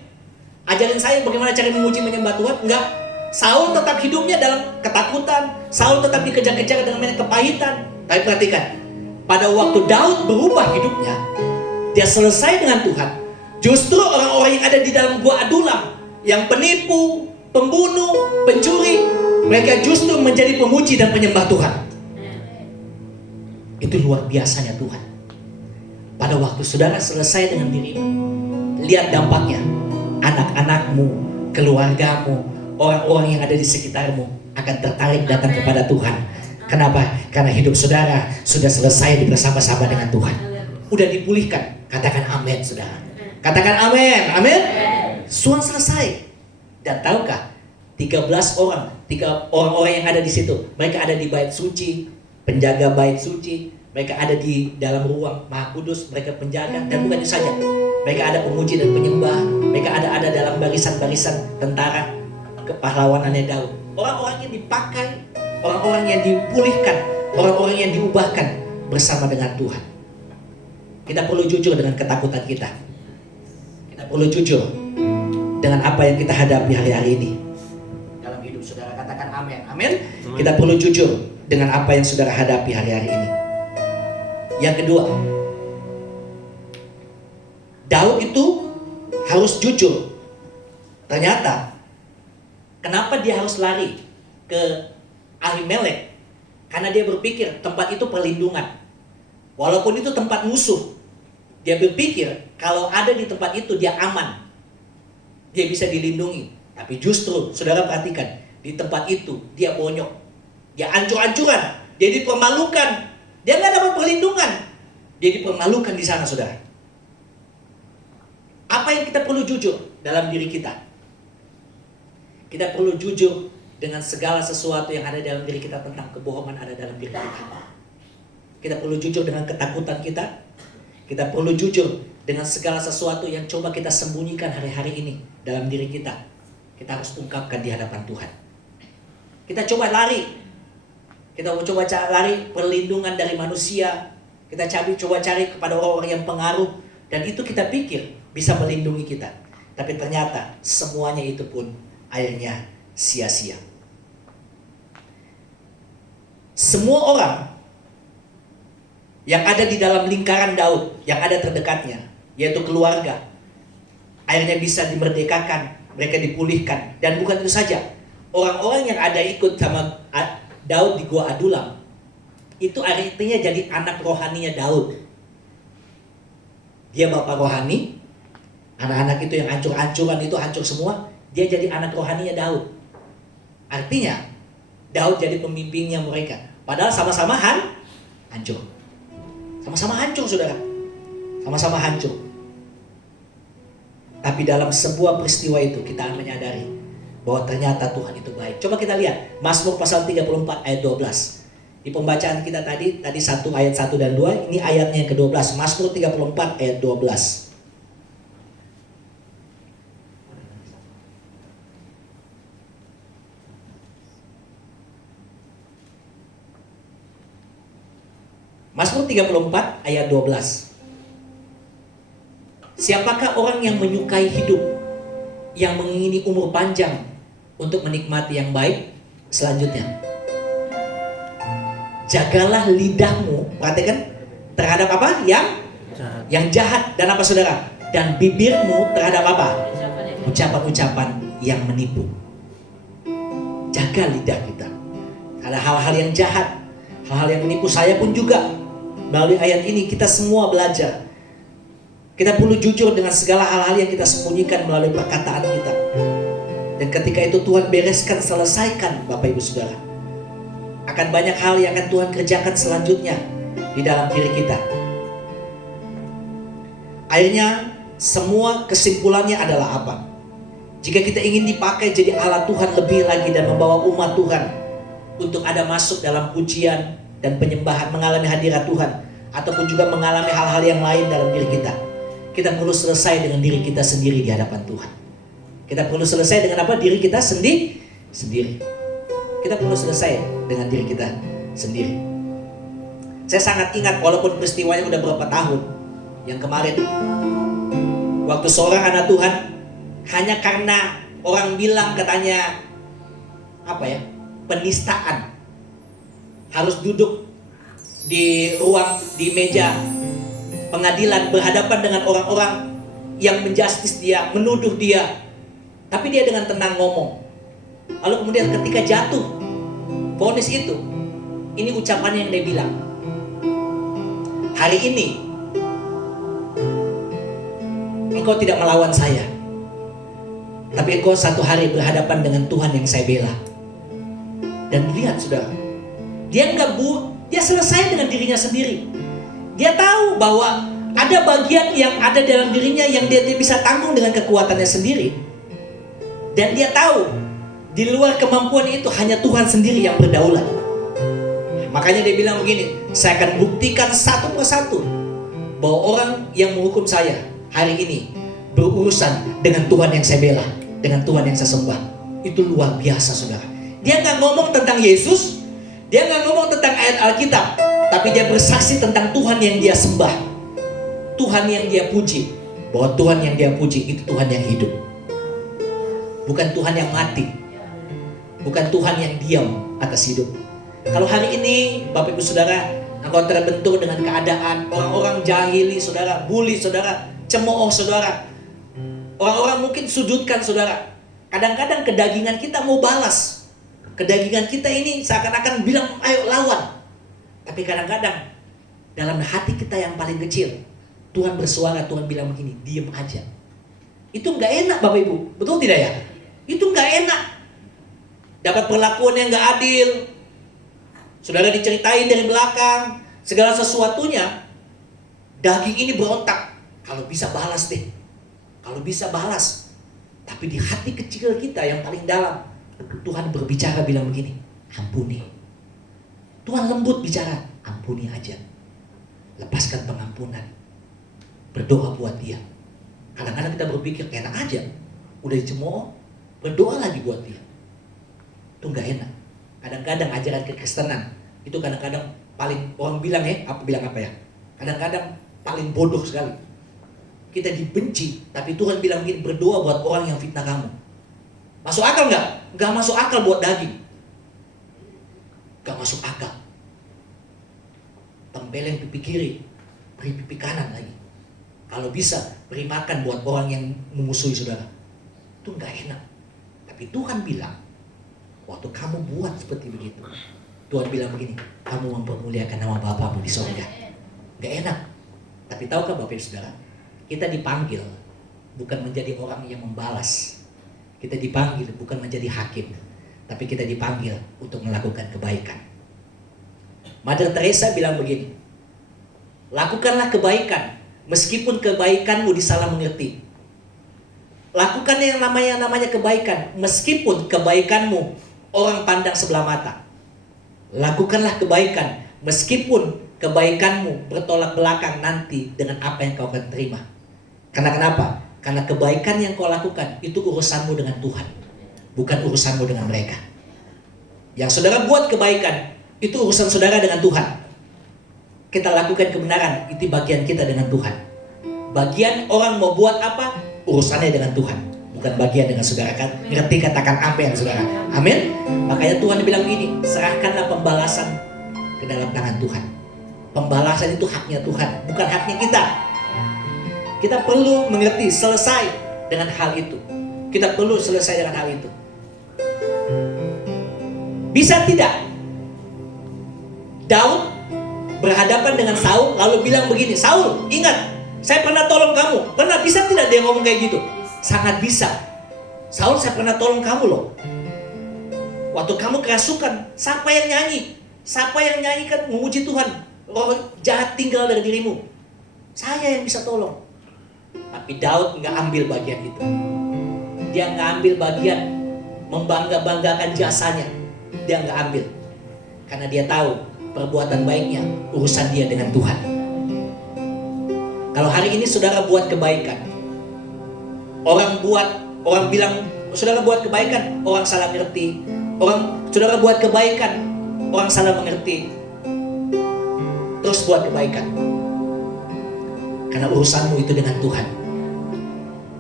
ajarin saya bagaimana cara memuji menyembah Tuhan. Enggak. Saul tetap hidupnya dalam ketakutan. Saul tetap dikejar-kejar dengan banyak kepahitan. Tapi perhatikan, pada waktu Daud berubah hidupnya, dia selesai dengan Tuhan. Justru orang-orang yang ada di dalam gua Adulam, yang penipu, pembunuh, pencuri, mereka justru menjadi pemuji dan penyembah Tuhan. Itu luar biasanya Tuhan. Pada waktu saudara selesai dengan dirimu, lihat dampaknya. Anak-anakmu, keluargamu, orang-orang yang ada di sekitarmu akan tertarik datang kepada Tuhan. Kenapa? Karena hidup saudara sudah selesai bersama-sama dengan Tuhan. Udah dipulihkan. Katakan amin saudara. Katakan amin. Amin. Sudah selesai. Dan tahukah, 13 orang-orang yang ada di situ, mereka ada di bait suci, penjaga bait suci, mereka ada di dalam ruang Maha Kudus, mereka penjaga, dan bukan itu saja, mereka ada pemuji dan penyembah, mereka ada dalam barisan-barisan tentara kepahlawanannya Daud. Orang-orang yang dipakai, orang-orang yang dipulihkan, orang-orang yang diubahkan bersama dengan Tuhan. Kita perlu jujur dengan ketakutan kita. Kita perlu jujur dengan apa yang kita hadapi hari-hari ini dalam hidup saudara. Katakan amin. Amin. Kita perlu jujur dengan apa yang saudara hadapi hari-hari ini. Yang kedua, Daud itu harus jujur. Ternyata kenapa dia harus lari ke Ahimelek? Karena dia berpikir tempat itu perlindungan. Walaupun itu tempat musuh, dia berpikir kalau ada di tempat itu dia aman, dia bisa dilindungi. Tapi justru saudara perhatikan, di tempat itu dia bonyok, dia ancur-ancuran, dia dipermalukan, dia nggak dapat perlindungan, dia dipermalukan di sana saudara. Apa yang kita perlu jujur dalam diri kita? Kita perlu jujur dengan segala sesuatu yang ada dalam diri kita tentang kebohongan ada dalam diri kita. Kita perlu jujur dengan ketakutan kita. Kita perlu jujur dengan segala sesuatu yang coba kita sembunyikan hari-hari ini dalam diri kita. Kita harus ungkapkan di hadapan Tuhan. Kita coba lari. Kita coba lari perlindungan dari manusia. Kita coba cari kepada orang-orang yang pengaruh. Dan itu kita pikir bisa melindungi kita. Tapi ternyata semuanya itu pun akhirnya sia-sia. Semua orang yang ada di dalam lingkaran Daud, yang ada terdekatnya, yaitu keluarga, akhirnya bisa dimerdekakan, mereka dipulihkan. Dan bukan itu saja, orang-orang yang ada ikut sama Daud di Gua Adulam, itu artinya jadi anak rohaninya Daud. Dia bapak rohani, anak-anak itu yang hancur-hancuran itu hancur semua, dia jadi anak rohaninya Daud. Artinya, Daud jadi pemimpinnya mereka. Padahal sama-sama hancur. Sama-sama hancur saudara. Sama-sama hancur. Tapi dalam sebuah peristiwa itu kita menyadari bahwa ternyata Tuhan itu baik. Coba kita lihat Mazmur pasal 34 ayat 12. Di pembacaan kita tadi 1 ayat 1 dan 2, ini ayatnya yang ke-12. Mazmur 34 ayat 12. Mazmur 34 ayat 12. Siapakah orang yang menyukai hidup yang mengingini umur panjang untuk menikmati yang baik selanjutnya. Jagalah lidahmu, perhatikan, terhadap apa? Yang jahat. Dan apa saudara? Dan bibirmu terhadap apa? Ucapan-ucapan yang menipu. Jaga lidah kita. Ada hal-hal yang jahat, hal-hal yang menipu. Saya pun juga melalui ayat ini kita semua belajar. Kita perlu jujur dengan segala hal-hal yang kita sembunyikan melalui perkataan kita. Dan ketika itu Tuhan bereskan, selesaikan Bapak Ibu Saudara. Akan banyak hal yang akan Tuhan kerjakan selanjutnya di dalam diri kita. Akhirnya semua kesimpulannya adalah apa? Jika kita ingin dipakai jadi alat Tuhan lebih lagi dan membawa umat Tuhan untuk ada masuk dalam pujian dan penyembahan, mengalami hadirat Tuhan, ataupun juga mengalami hal-hal yang lain dalam diri kita, kita perlu selesai dengan diri kita sendiri di hadapan Tuhan. Kita perlu selesai dengan apa? Diri kita sendiri. Kita perlu selesai dengan diri kita sendiri. Saya sangat ingat walaupun peristiwanya udah berapa tahun yang kemarin, waktu seorang anak Tuhan hanya karena orang bilang katanya penistaan, harus duduk di meja pengadilan berhadapan dengan orang-orang yang menjustis dia, menuduh dia, tapi dia dengan tenang ngomong. Lalu kemudian ketika jatuh vonis itu, ini ucapannya yang dia bilang, hari ini engkau tidak melawan saya, tapi engkau satu hari berhadapan dengan Tuhan yang saya bela. Dan lihat saudara, dia selesai dengan dirinya sendiri. Dia tahu bahwa ada bagian yang ada dalam dirinya yang dia bisa tanggung dengan kekuatannya sendiri. Dan dia tahu di luar kemampuan itu hanya Tuhan sendiri yang berdaulat. Makanya dia bilang begini, saya akan buktikan satu persatu bahwa orang yang menghukum saya hari ini berurusan dengan Tuhan yang saya bela, dengan Tuhan yang saya sembah. Itu luar biasa saudara. Dia gak ngomong tentang Yesus, dia gak ngomong tentang ayat Alkitab, tapi dia bersaksi tentang Tuhan yang dia sembah, Tuhan yang dia puji. Bahwa Tuhan yang dia puji itu Tuhan yang hidup, bukan Tuhan yang mati, bukan Tuhan yang diam atas hidup. Kalau hari ini Bapak Ibu Saudara, engkau terbentur dengan keadaan orang-orang jahili saudara, bully saudara, cemooh saudara, orang-orang mungkin sudutkan saudara. Kadang-kadang kedagingan kita mau balas, kedagingan kita ini seakan-akan bilang ayo lawan. Tapi kadang-kadang dalam hati kita yang paling kecil, Tuhan bersuara, Tuhan bilang begini, diem aja. Itu gak enak Bapak Ibu, betul tidak ya? Itu gak enak. Dapat perlakuan yang gak adil, saudara diceritain dari belakang, segala sesuatunya, daging ini berontak. Kalau bisa balas deh, kalau bisa balas. Tapi di hati kecil kita yang paling dalam, Tuhan berbicara bilang begini, ampuni. Tuhan lembut bicara, ampuni aja. Lepaskan pengampunan. Berdoa buat dia. Kadang-kadang kita berpikir enak aja, udah dicemooh, berdoa lagi buat dia. Itu gak enak. Kadang-kadang ajaran kekristenan itu kadang-kadang paling orang bilang kadang-kadang paling bodoh sekali. Kita dibenci, tapi Tuhan bilang begini, berdoa buat orang yang fitnah kamu. Masuk akal gak? Gak masuk akal buat daging. Gak masuk akal. Tempeleng pipi kiri, beri pipi kanan lagi. Kalau bisa, beri makan buat orang yang memusuhi saudara. Itu gak enak. Tapi Tuhan bilang, waktu kamu buat seperti begitu, Tuhan bilang begini, kamu mempermuliakan nama Bapamu di surga. Gak enak. Tapi tahukah Bapak Ibu Saudara, kita dipanggil bukan menjadi orang yang membalas. Kita dipanggil bukan menjadi hakim, tapi kita dipanggil untuk melakukan kebaikan. Mother Teresa bilang begini, lakukanlah kebaikan meskipun kebaikanmu disalah mengerti. Lakukan yang namanya kebaikan meskipun kebaikanmu orang pandang sebelah mata. Lakukanlah kebaikan meskipun kebaikanmu bertolak belakang nanti dengan apa yang kau akan terima. Karena kenapa? Karena kebaikan yang kau lakukan itu urusanmu dengan Tuhan, bukan urusanmu dengan mereka. Yang saudara buat kebaikan itu urusan saudara dengan Tuhan. Kita lakukan kebenaran, itu bagian kita dengan Tuhan. Bagian orang mau buat apa, urusannya dengan Tuhan, bukan bagian dengan saudara kan. Ngerti, katakan amin saudara. Amin. Makanya Tuhan bilang gini, serahkanlah pembalasan ke dalam tangan Tuhan. Pembalasan itu haknya Tuhan, bukan haknya kita. Kita perlu mengerti, selesai dengan hal itu. Kita perlu selesai dengan hal itu. Bisa tidak Daud berhadapan dengan Saul lalu bilang begini, Saul, ingat, saya pernah tolong kamu. Pernah, bisa tidak dia ngomong kayak gitu? Sangat bisa. Saul, saya pernah tolong kamu loh. Waktu kamu kerasukan, siapa yang nyanyi? Siapa yang nyanyikan memuji Tuhan? Roh jahat tinggal dari dirimu. Saya yang bisa tolong. Tapi Daud nggak ambil bagian itu. Dia nggak ambil bagian membangga-banggakan jasanya. Dia nggak ambil. Karena dia tahu perbuatan baiknya urusan dia dengan Tuhan. Kalau hari ini saudara buat kebaikan, orang bilang saudara buat kebaikan, orang salah ngerti. Saudara buat kebaikan, orang salah mengerti. Terus buat kebaikan. Karena urusanmu itu dengan Tuhan.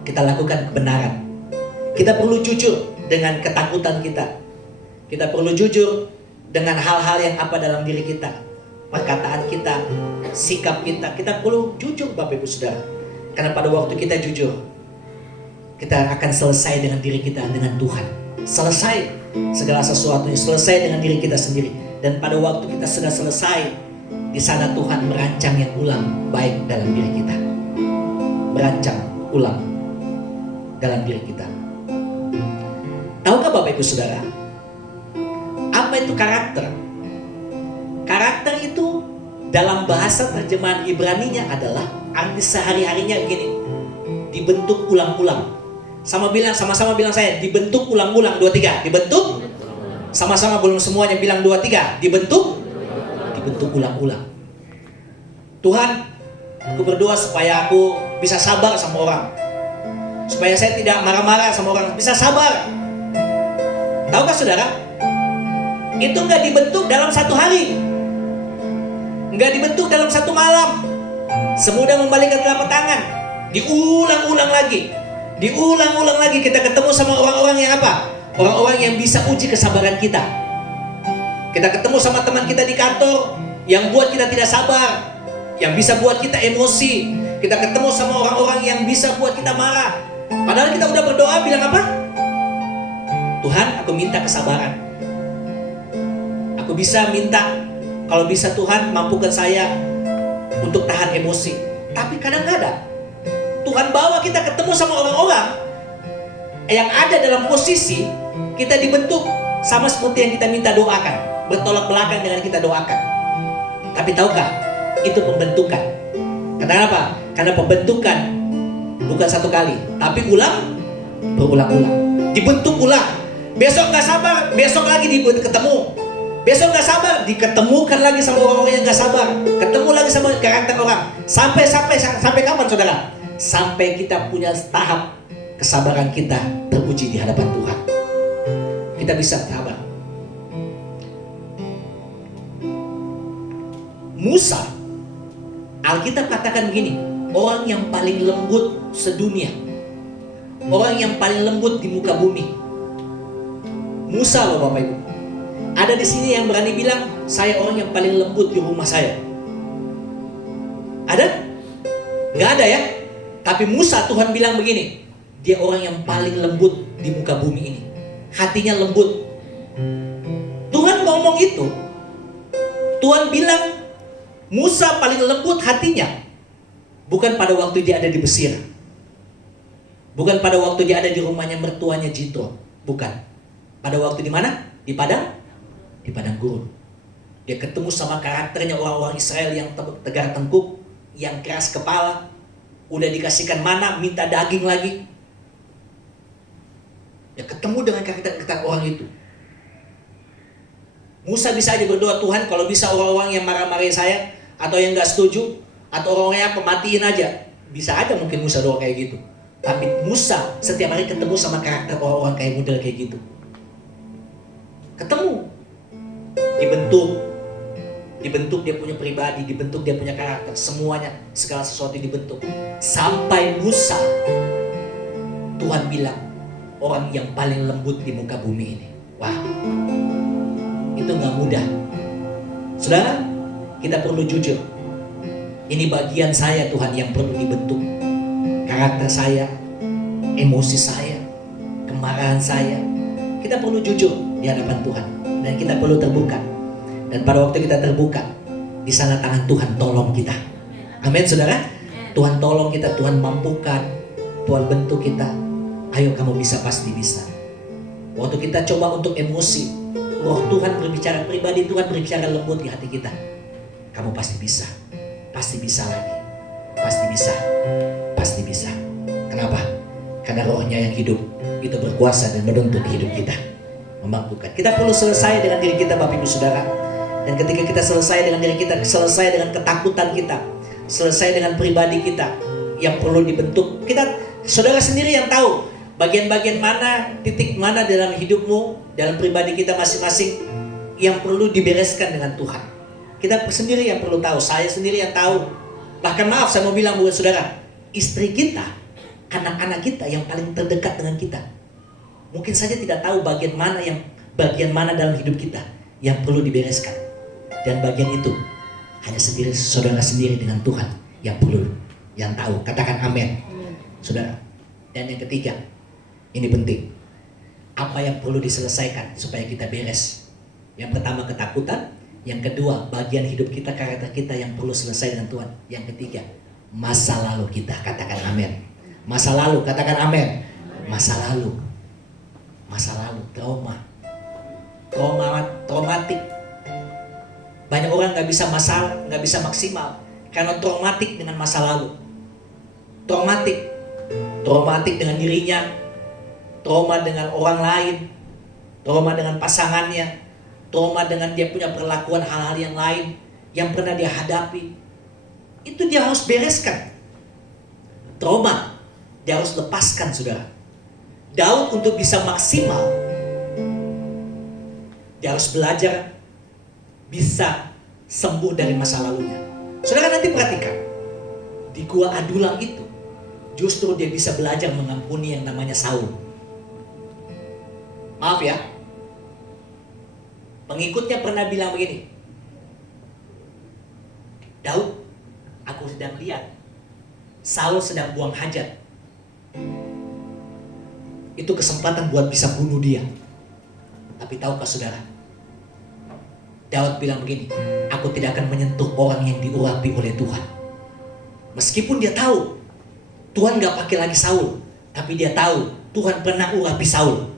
Kita lakukan kebenaran. Kita perlu jujur dengan ketakutan kita. Kita perlu jujur dengan hal-hal yang apa dalam diri kita. Perkataan kita, sikap kita. Kita perlu jujur Bapak Ibu Saudara. Karena pada waktu kita jujur, kita akan selesai dengan diri kita, dengan Tuhan. Selesai segala sesuatu, selesai dengan diri kita sendiri. Dan pada waktu kita sudah selesai, di sana Tuhan merancang yang ulang baik dalam diri kita. Merancang ulang dalam diri kita. Tahukah Bapak Ibu Saudara, apa itu karakter? Karakter itu dalam bahasa terjemahan Ibraninya adalah arti sehari-harinya begini, dibentuk ulang-ulang. Sama-sama bilang saya, dibentuk ulang-ulang. 2, 3, dibentuk. Sama-sama belum semuanya bilang 2, 3, dibentuk ulang-ulang. Tuhan, aku berdoa supaya aku bisa sabar sama orang, supaya saya tidak marah-marah sama orang, bisa sabar. Tahukah saudara, itu nggak dibentuk dalam satu hari, nggak dibentuk dalam satu malam. Semudah membalikkan telapak tangan, diulang-ulang lagi kita ketemu sama orang-orang yang apa? Orang-orang yang bisa uji kesabaran kita. Kita ketemu sama teman kita di kantor yang buat kita tidak sabar, yang bisa buat kita emosi. Kita ketemu sama orang-orang yang bisa buat kita marah. Padahal kita udah berdoa bilang apa? Tuhan, aku minta kesabaran. Aku bisa minta, kalau bisa Tuhan mampukan saya untuk tahan emosi. Tapi kadang-kadang Tuhan bawa kita ketemu sama orang-orang yang ada dalam posisi kita dibentuk sama seperti yang kita minta doakan. Bertolak belakang dengan kita doakan. Tapi tahukah, itu pembentukan. Kenapa? Karena pembentukan bukan satu kali, tapi berulang-ulang. Dibentuk ulang. Besok nggak sabar, besok lagi ketemu. Besok nggak sabar, diketemukan lagi sama orang-orang yang nggak sabar. Ketemu lagi sama karakter orang. Sampai kapan saudara? Sampai kita punya tahap kesabaran kita teruji di hadapan Tuhan. Kita bisa sabar. Musa, Alkitab katakan begini, orang yang paling lembut sedunia, orang yang paling lembut di muka bumi. Musa loh Bapak Ibu. Ada di sini yang berani bilang, saya orang yang paling lembut di rumah saya. Ada? Nggak ada ya? Tapi Musa, Tuhan bilang begini, dia orang yang paling lembut di muka bumi ini. Hatinya lembut. Tuhan ngomong itu. Tuhan bilang Musa paling lembut hatinya. Bukan pada waktu dia ada di Mesir. Bukan pada waktu dia ada di rumahnya mertuanya Jitro. Bukan. Pada waktu di mana? Di padang gurun. Dia ketemu sama karakternya orang-orang Israel yang tegar tengkuk, yang keras kepala. Udah dikasihkan mana, minta daging lagi. Dia ketemu dengan karakter orang itu. Musa bisa aja berdoa, Tuhan kalau bisa orang-orang yang marah-marahin saya, atau yang gak setuju, atau orang-orang yang pematiin aja. Bisa aja mungkin Musa doa kayak gitu. Tapi Musa setiap hari ketemu sama karakter orang-orang kayak model kayak gitu. Ketemu. Dibentuk dia punya pribadi, dibentuk dia punya karakter. Semuanya, segala sesuatu dibentuk. Sampai Musa, Tuhan bilang, orang yang paling lembut di muka bumi ini. Wah, itu gak mudah. Saudara, kita perlu jujur. Ini bagian saya Tuhan yang perlu dibentuk. Karakter saya, emosi saya, kemarahan saya. Kita perlu jujur di hadapan Tuhan. Dan kita perlu terbuka. Dan pada waktu kita terbuka, di sana tangan Tuhan tolong kita. Amin saudara. Tuhan tolong kita, Tuhan mampukan, Tuhan bentuk kita. Ayo kamu bisa, pasti bisa. Waktu kita coba untuk emosi, Roh Tuhan berbicara pribadi, Tuhan berbicara lembut di hati kita. Kamu pasti bisa. Pasti bisa lagi. Pasti bisa. Pasti bisa. Kenapa? Karena Rohnya yang hidup itu berkuasa dan menuntut hidup kita, memampukan. Kita perlu selesai dengan diri kita, Bapak Ibu Saudara. Dan ketika kita selesai dengan diri kita, selesai dengan ketakutan kita, selesai dengan pribadi kita yang perlu dibentuk. Saudara sendiri yang tahu bagian-bagian mana, titik mana dalam hidupmu, dalam pribadi kita masing-masing yang perlu dibereskan dengan Tuhan. Kita sendiri yang perlu tahu, saya sendiri yang tahu. Bahkan maaf, saya mau bilang buat saudara, istri kita, anak-anak kita yang paling terdekat dengan kita, mungkin saja tidak tahu bagian mana dalam hidup kita yang perlu dibereskan. Dan bagian itu hanya saudara sendiri dengan Tuhan yang perlu, yang tahu. Katakan amin, saudara. Dan yang ketiga, ini penting. Apa yang perlu diselesaikan supaya kita beres? Yang pertama ketakutan. Yang kedua, bagian hidup kita, karakter kita yang perlu selesai dengan Tuhan. Yang ketiga, masa lalu kita. Katakan amin. Masa lalu, katakan amin. Masa lalu. Masa lalu, traumatik. Banyak orang gak bisa maksimal karena traumatik dengan masa lalu. Traumatik dengan dirinya, trauma dengan orang lain, trauma dengan pasangannya, trauma dengan dia punya perlakuan hal-hal yang lain yang pernah dia hadapi. Itu dia harus bereskan. Trauma dia harus lepaskan, saudara. Daud untuk bisa maksimal, dia harus belajar bisa sembuh dari masa lalunya. Saudara nanti perhatikan, di gua Adulam itu justru dia bisa belajar mengampuni yang namanya Saul. Maaf ya, pengikutnya pernah bilang begini, Daud, aku sedang lihat Saul sedang buang hajat. Itu kesempatan buat bisa bunuh dia. Tapi tahukah saudara, Daud bilang begini, aku tidak akan menyentuh orang yang diurapi oleh Tuhan. Meskipun dia tahu Tuhan gak pakai lagi Saul, tapi dia tahu Tuhan pernah urapi Saul.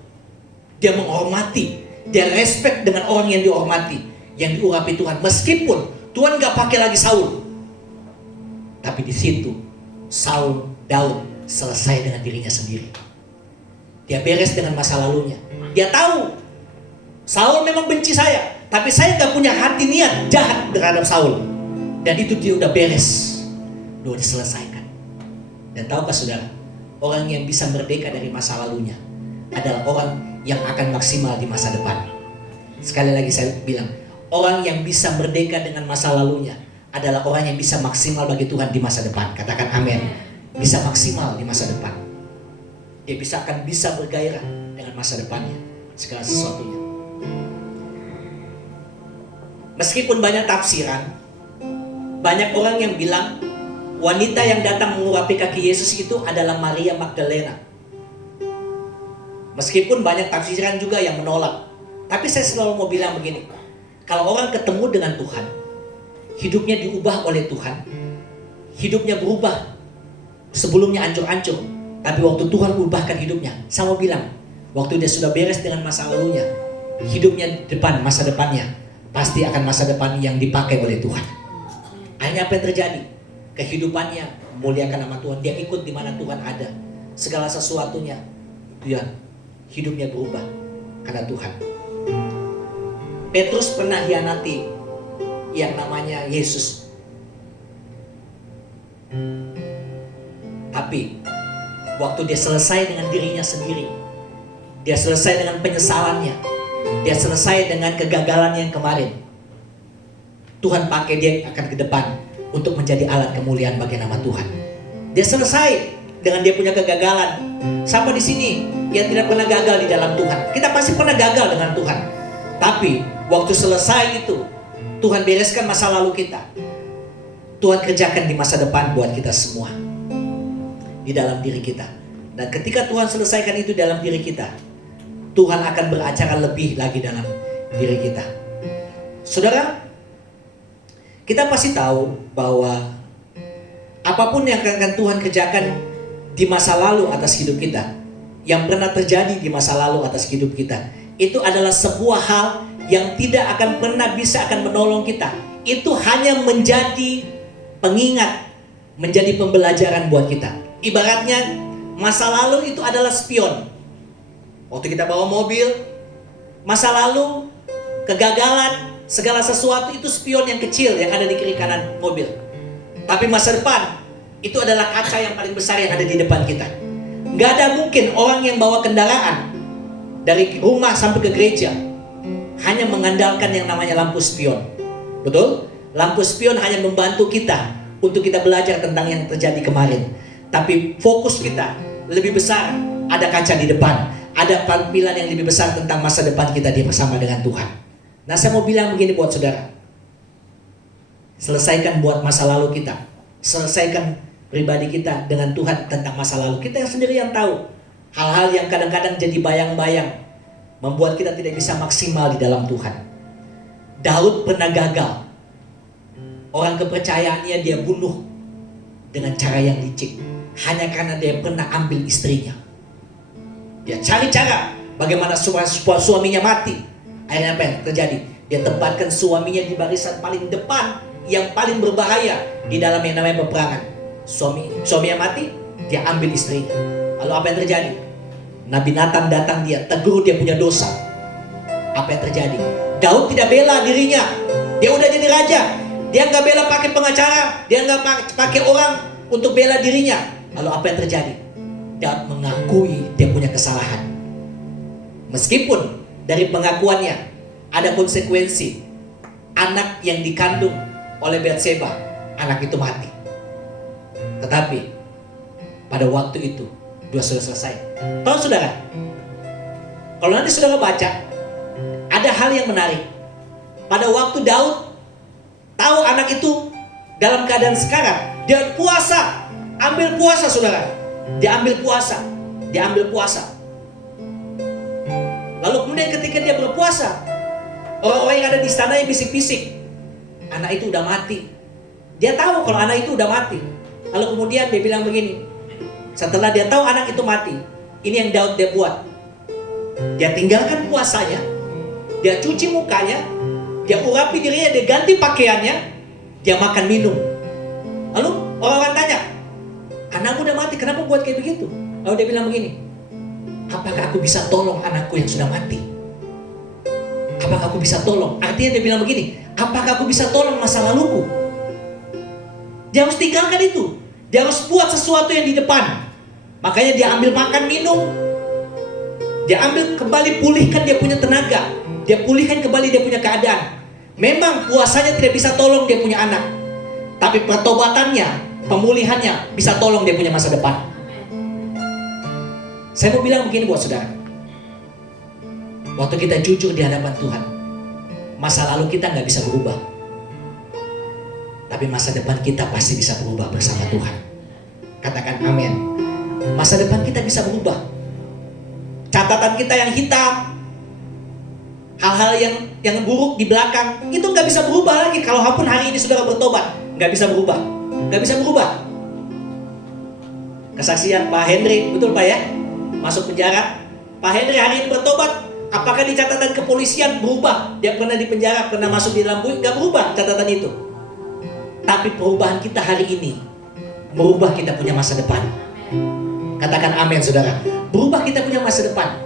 Dia menghormati, dia respect dengan orang yang dihormati, yang diurapi Tuhan. Meskipun Tuhan gak pakai lagi Saul, tapi di situ Daud selesai dengan dirinya sendiri. Dia beres dengan masa lalunya. Dia tahu Saul memang benci saya, tapi saya gak punya hati niat jahat terhadap Saul. Dan itu dia udah beres, udah diselesaikan. Dan tahukah saudara, orang yang bisa merdeka dari masa lalunya adalah orang yang akan maksimal di masa depan. Sekali lagi saya bilang, orang yang bisa merdeka dengan masa lalunya adalah orang yang bisa maksimal bagi Tuhan di masa depan. Katakan amin. Bisa maksimal di masa depan. Dia akan bisa bergairah dengan masa depannya, segala sesuatunya. Meskipun banyak tafsiran, banyak orang yang bilang wanita yang datang mengurapi kaki Yesus itu adalah Maria Magdalena. Meskipun banyak tafsiran juga yang menolak, tapi saya selalu mau bilang begini, kalau orang ketemu dengan Tuhan, hidupnya diubah oleh Tuhan, hidupnya berubah. Sebelumnya ancur-ancur, tapi waktu Tuhan ubahkan hidupnya, saya mau bilang, waktu dia sudah beres dengan masa lalunya, hidupnya depan, masa depannya pasti akan masa depan yang dipakai oleh Tuhan. Akhirnya apa yang terjadi? Kehidupannya memuliakan nama Tuhan. Dia ikut di mana Tuhan ada. Segala sesuatunya dia hidupnya berubah karena Tuhan. Petrus pernah hianati yang namanya Yesus. Tapi waktu dia selesai dengan dirinya sendiri, dia selesai dengan penyesalannya, dia selesai dengan kegagalannya yang kemarin, Tuhan pakai dia akan ke depan untuk menjadi alat kemuliaan bagi nama Tuhan. Dia selesai dengan dia punya kegagalan. Sampai di sini yang tidak pernah gagal di dalam Tuhan. Kita pasti pernah gagal dengan Tuhan. Tapi waktu selesai itu, Tuhan bereskan masa lalu kita. Tuhan kerjakan di masa depan buat kita semua. Di dalam diri kita. Dan ketika Tuhan selesaikan itu dalam diri kita, Tuhan akan beracara lebih lagi dalam diri kita. Saudara, kita pasti tahu bahwa apapun yang akan Tuhan kerjakan di masa lalu atas hidup kita, yang pernah terjadi di masa lalu atas hidup kita, itu adalah sebuah hal yang tidak akan pernah bisa akan menolong kita. Itu hanya menjadi pengingat, menjadi pembelajaran buat kita. Ibaratnya masa lalu itu adalah spion. Waktu kita bawa mobil, masa lalu, kegagalan, segala sesuatu itu spion yang kecil yang ada di kiri kanan mobil. Tapi masa depan itu adalah kaca yang paling besar yang ada di depan kita. Gak ada mungkin orang yang bawa kendaraan dari rumah sampai ke gereja hanya mengandalkan yang namanya lampu spion. Betul? Lampu spion hanya membantu kita untuk kita belajar tentang yang terjadi kemarin. Tapi fokus kita lebih besar, ada kaca di depan, ada tampilan yang lebih besar tentang masa depan kita bersama dengan Tuhan. Nah, saya mau bilang begini buat saudara. Selesaikan buat masa lalu kita. Selesaikan pribadi kita dengan Tuhan tentang masa lalu. Kita yang sendiri yang tahu. Hal-hal yang kadang-kadang jadi bayang-bayang, membuat kita tidak bisa maksimal di dalam Tuhan. Daud pernah gagal. Orang kepercayaannya dia bunuh dengan cara yang licik. Hanya karena dia pernah ambil istrinya. Dia cari cara bagaimana suaminya mati. Akhirnya apa yang terjadi? Dia tempatkan suaminya di barisan paling depan, yang paling berbahaya di dalam yang namanya peperangan. Suaminya mati, dia ambil istrinya. Lalu apa yang terjadi? Nabi Nathan datang, dia tegur dia punya dosa. Apa yang terjadi? Daud tidak bela dirinya. Dia udah jadi raja. Dia nggak bela pakai pengacara. Dia nggak pakai orang untuk bela dirinya. Lalu apa yang terjadi? Daud mengakui dia punya kesalahan. Meskipun dari pengakuannya ada konsekuensi. Anak yang dikandung oleh Batseba, anak itu mati. Tetapi pada waktu itu dia sudah selesai. Tahu saudara, kalau nanti saudara baca, ada hal yang menarik. Pada waktu Daud tahu anak itu dalam keadaan sekarang, dia puasa. Ambil puasa saudara. Dia ambil puasa. Lalu kemudian ketika dia berpuasa, orang-orang yang ada di istana yang bisik-bisik, anak itu udah mati. Dia tahu kalau anak itu udah mati. Lalu kemudian dia bilang begini, setelah dia tahu anak itu mati, ini yang Daud dia buat. Dia tinggalkan puasanya, dia cuci mukanya, dia urapi dirinya, dia ganti pakaiannya, dia makan minum. Lalu orang-orang tanya, anakmu udah mati, kenapa buat kayak begitu? Lalu dia bilang begini, apakah aku bisa tolong anakku yang sudah mati? Apakah aku bisa tolong? Artinya dia bilang begini, apakah aku bisa tolong masa laluku? Dia harus tinggalkan itu. Dia harus buat sesuatu yang di depan. Makanya dia ambil makan minum. Dia ambil kembali pulihkan dia punya tenaga. Dia pulihkan kembali dia punya keadaan. Memang puasanya tidak bisa tolong dia punya anak. Tapi pertobatannya, pemulihannya bisa tolong dia punya masa depan. Saya mau bilang begini buat saudara. Waktu kita jujur di hadapan Tuhan, masa lalu kita nggak bisa berubah. Tapi masa depan kita pasti bisa berubah bersama Tuhan. Katakan amin. Masa depan kita bisa berubah. Catatan kita yang hitam, hal-hal yang buruk di belakang, itu nggak bisa berubah lagi. Kalau pun hari ini saudara bertobat, nggak bisa berubah. Nggak bisa berubah. Kesaksian Pak Henry, betul Pak ya? Masuk penjara. Pak Henry hari ini bertobat. Apakah di catatan kepolisian berubah? Dia pernah di penjara, pernah masuk di dalam bui, nggak berubah catatan itu. Tapi perubahan kita hari ini merubah kita punya masa depan. Katakan amin saudara. Berubah kita punya masa depan.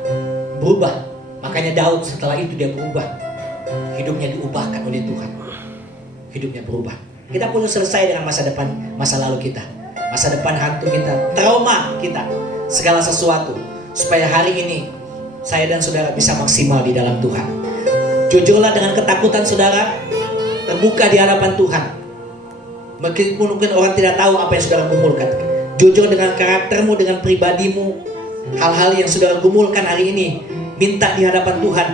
Berubah. Makanya Daud setelah itu dia berubah. Hidupnya diubahkan oleh Tuhan. Hidupnya berubah. Kita perlu selesai dengan masa depan, masa lalu kita. Masa depan hantu kita, trauma kita, segala sesuatu. Supaya hari ini saya dan saudara bisa maksimal di dalam Tuhan. Jujurlah dengan ketakutan saudara, terbuka di hadapan Tuhan. Mungkin orang tidak tahu apa yang saudara gumulkan. Jujur dengan karaktermu, dengan pribadimu, hal-hal yang saudara gumulkan hari ini, minta di hadapan Tuhan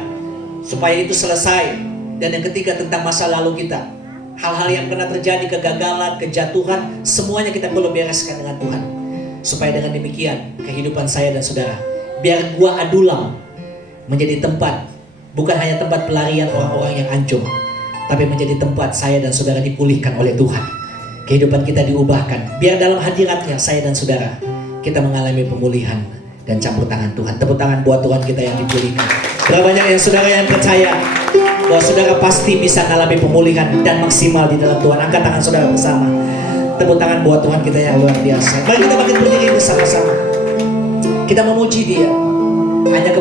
supaya itu selesai. Dan yang ketiga tentang masa lalu kita, hal-hal yang pernah terjadi, kegagalan, kejatuhan, semuanya kita perlu bereskan dengan Tuhan. Supaya dengan demikian kehidupan saya dan saudara, biar gua Adulam menjadi tempat, bukan hanya tempat pelarian orang-orang yang hancur, tapi menjadi tempat saya dan saudara dipulihkan oleh Tuhan. Kehidupan kita diubahkan, biar dalam hadiratnya saya dan saudara kita mengalami pemulihan dan campur tangan Tuhan. Tepuk tangan buat Tuhan kita yang dipulihkan. Berapa banyak yang saudara yang percaya bahwa saudara pasti bisa mengalami pemulihan dan maksimal di dalam Tuhan. Angkat tangan saudara bersama. Tepuk tangan buat Tuhan kita yang luar biasa. Mari kita bangkit berdiri bersama-sama. Kita memuji Dia. Hanya